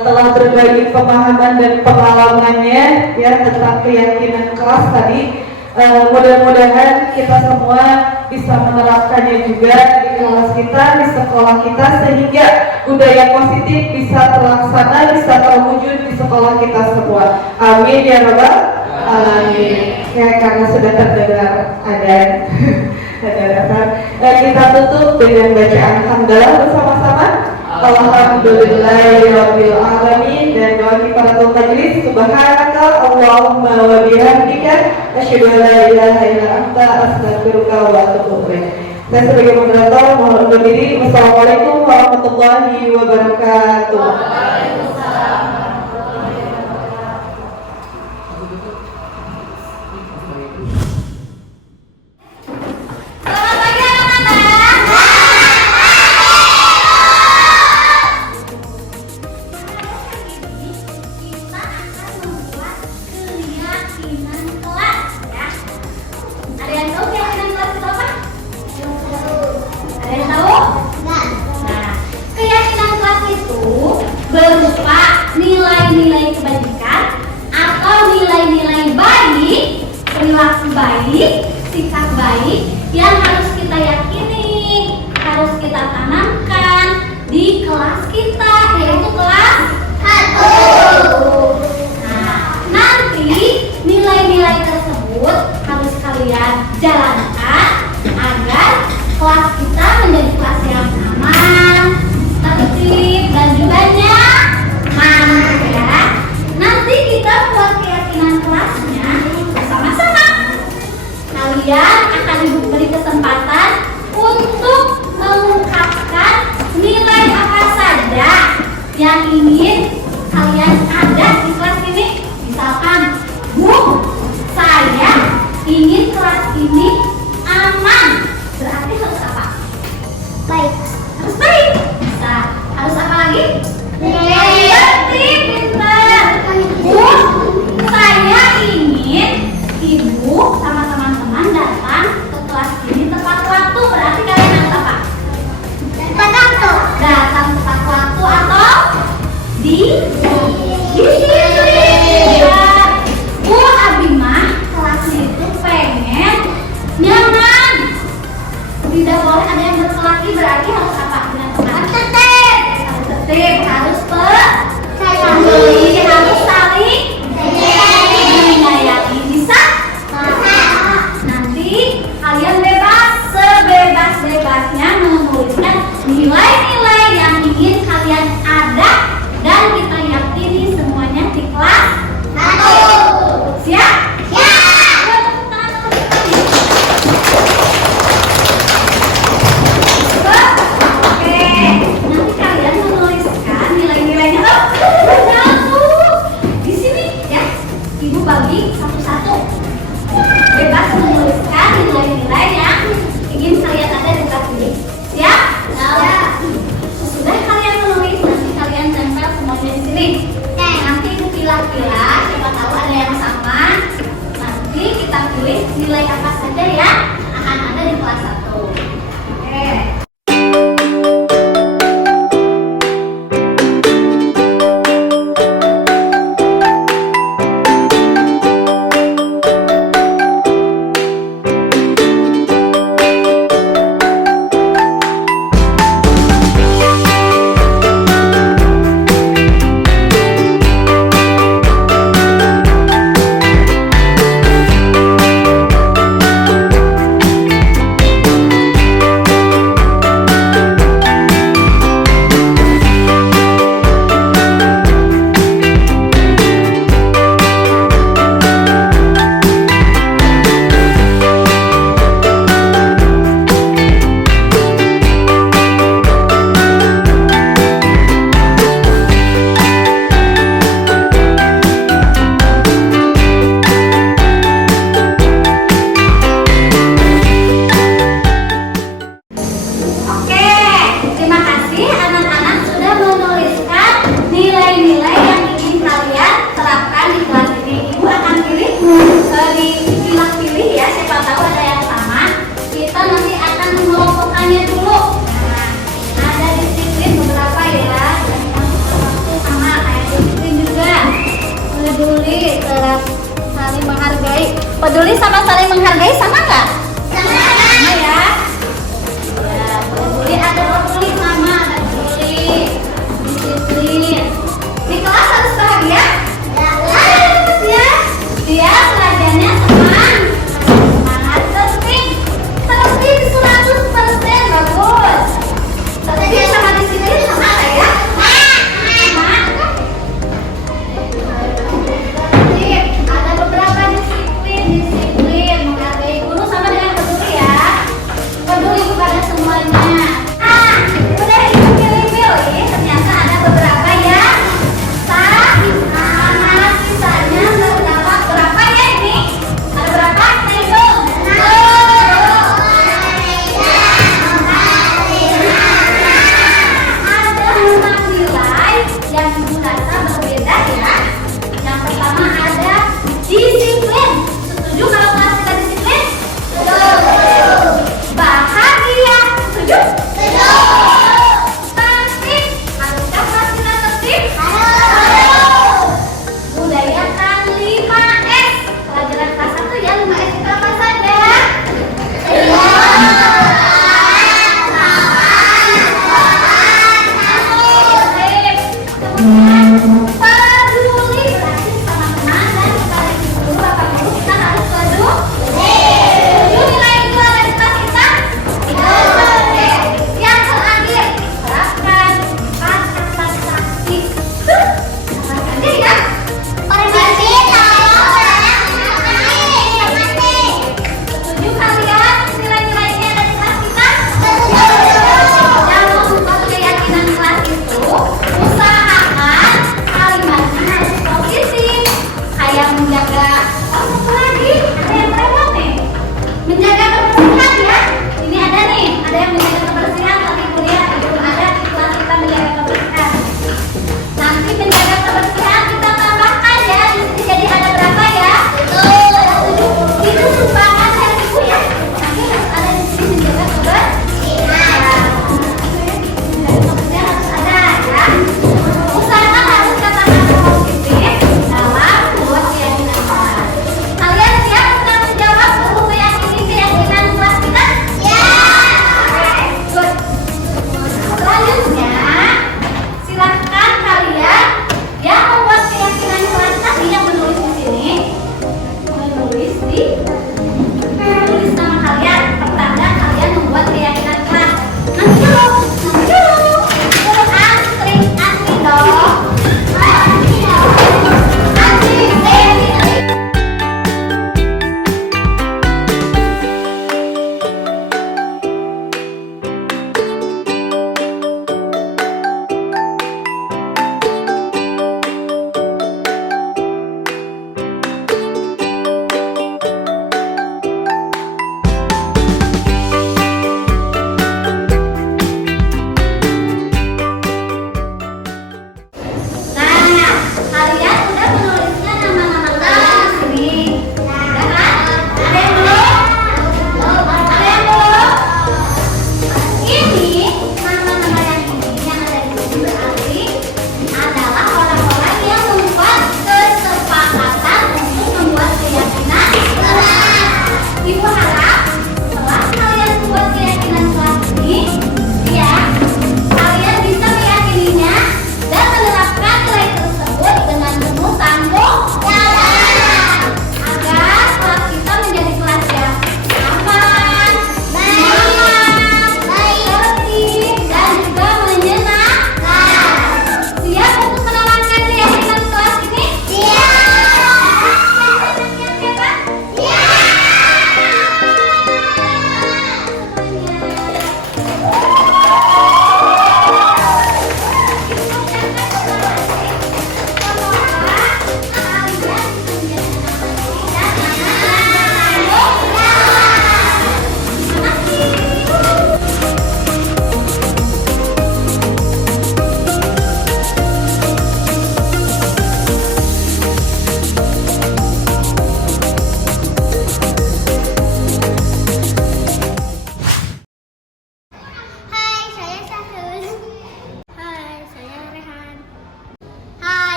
telah berbagi pemahaman dan pengalamannya ya tentang keyakinan kelas tadi. Mudah-mudahan kita semua bisa menerapkannya juga di kelas kita, di sekolah kita, sehingga budaya positif bisa terlaksana, bisa terwujud di sekolah kita semua. Amin ya rabbal alamin. Ya, karena sudah terdengar adzan. Kita tutup dengan bacaan hamdalah bersama-sama. Alhamdulillahirabbil alamin, dan doa kifaratul majlis. Subhanaka Allahumma wa bihamdika asyhadu an la ilaha illa anta astaghfiruka wa atubu ilaik. Saya sebagai moderator mohon undur diri. Wassalamualaikum warahmatullahi wabarakatuh. Berupa nilai-nilai kebajikan atau nilai-nilai baik, perilaku baik, sikap baik yang harus kita yakini, harus kita tanamkan di kelas kita, yaitu kelas 1. Nah, nanti nilai-nilai tersebut harus kalian jalankan agar kelas kita menjadi kelas yang aman, tertib, dan juga nyaman ya. Nanti kita buat keyakinan kelasnya bersama-sama. Kalian akan diberi kesempatan untuk mengungkapkan nilai apa saja yang ingin kalian ada di kelas ini. Misalkan, Bu, saya ingin kelas ini aman. Berarti harus apa? Baik. Harus baik. Bisa. Harus apa lagi? Tertib, pintar. Bu, saya ingin Ibu sama teman-teman datang ke kelas ini tepat waktu. Berarti kalian harus apa? Datang tepat waktu atau disiplin. Bu Abimah kelasnya itu pengen berarti harus apa? Dengan harus tertib. Harus tertib, harus peduli, harus saling menyayangi. Bisa? Nanti kalian bebas, sebebas-bebasnya menuliskan nilai-nilai yang ingin kalian ada dan kita yakini semuanya di kelas 1. Siap? Ibu bagi satu-satu. Bebas menuliskan nilai-nilai yang ingin kalian ada di kelas ini. Siap? Siap. Sudah kalian menulis, nanti kalian tempel semuanya di sini. Nanti pilah-pilah, siapa tahu ada yang sama. Nanti kita pilih nilai apa saja yang akan ada di kelas 1. Oke. Peduli sama saling menghargai sama nggak? Sama ya. Ya, peduli ada peduli sama, ada peduli, disiplin. Di kelas harus bahagia? Ya. Harus ya. Dia belajarnya semangat, tertib 100% bagus. Tertib sama disiplin sama nggak ya? Sama. Ada beberapa disiplin menghargai guru sama dengan peduli ya. Peduli kepada semuanya. Udah pilih-pilih, ternyata ada beberapa yang salah. Sisanya berapa ya ini? Ada berapa? Hitung. Ada 6 nilai yang ibu rasa berbeda ya. Yang pertama ada disiplin. Setuju kalau kelas kita disiplin? Setuju. Bahagia. Setuju? Setuju. Tertib. Haruskah kelas kita tertib? Harus. Budayakan 5S. Pelajaran kelas 1 ya, 5S itu apa saja? Peduli berarti sama teman dan kepada guru apa guru kita harus peduli. Nilai itu ada di kelas kita? Yang terakhir, terapkan 4 kata sakti. Apa saja ya? Permisi, setuju kalian nilai-nilainya ada di kelas kita? Dalam suatu keyakinan kelas itu, usahakan kalimatnya harus positif. Kayak menjaga, apa lagi? Ada yang lewat nih. Menjaga kebersihan ya. Ini ada nih, ada yang menjaga kebersihan tapi kuliah belum ada di kelas kita menjaga kebersihan. Nanti menjaga kebersihan kita tambahkan ya. Di sini jadi ada berapa ya? Itu sumbangan dari ibu ya. Nanti harus ada di sini menjaga kebersihan. Kebersihan harus ada ya. Usahakan harus kata-kata positif dalam buat keyakinan kelas. Kalian siap untuk menjawab buku keyakinan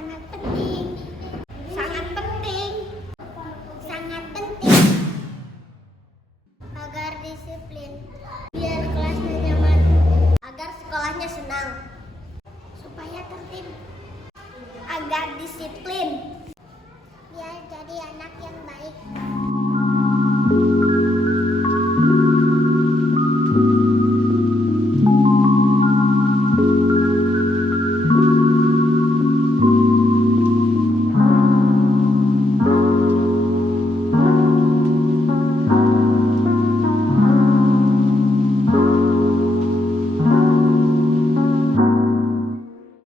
Sangat penting. Sangat penting. Sangat penting. Agar disiplin. Biar kelasnya nyaman. Agar sekolahnya senang. Supaya tertib. Agar disiplin. Biar jadi anak yang baik.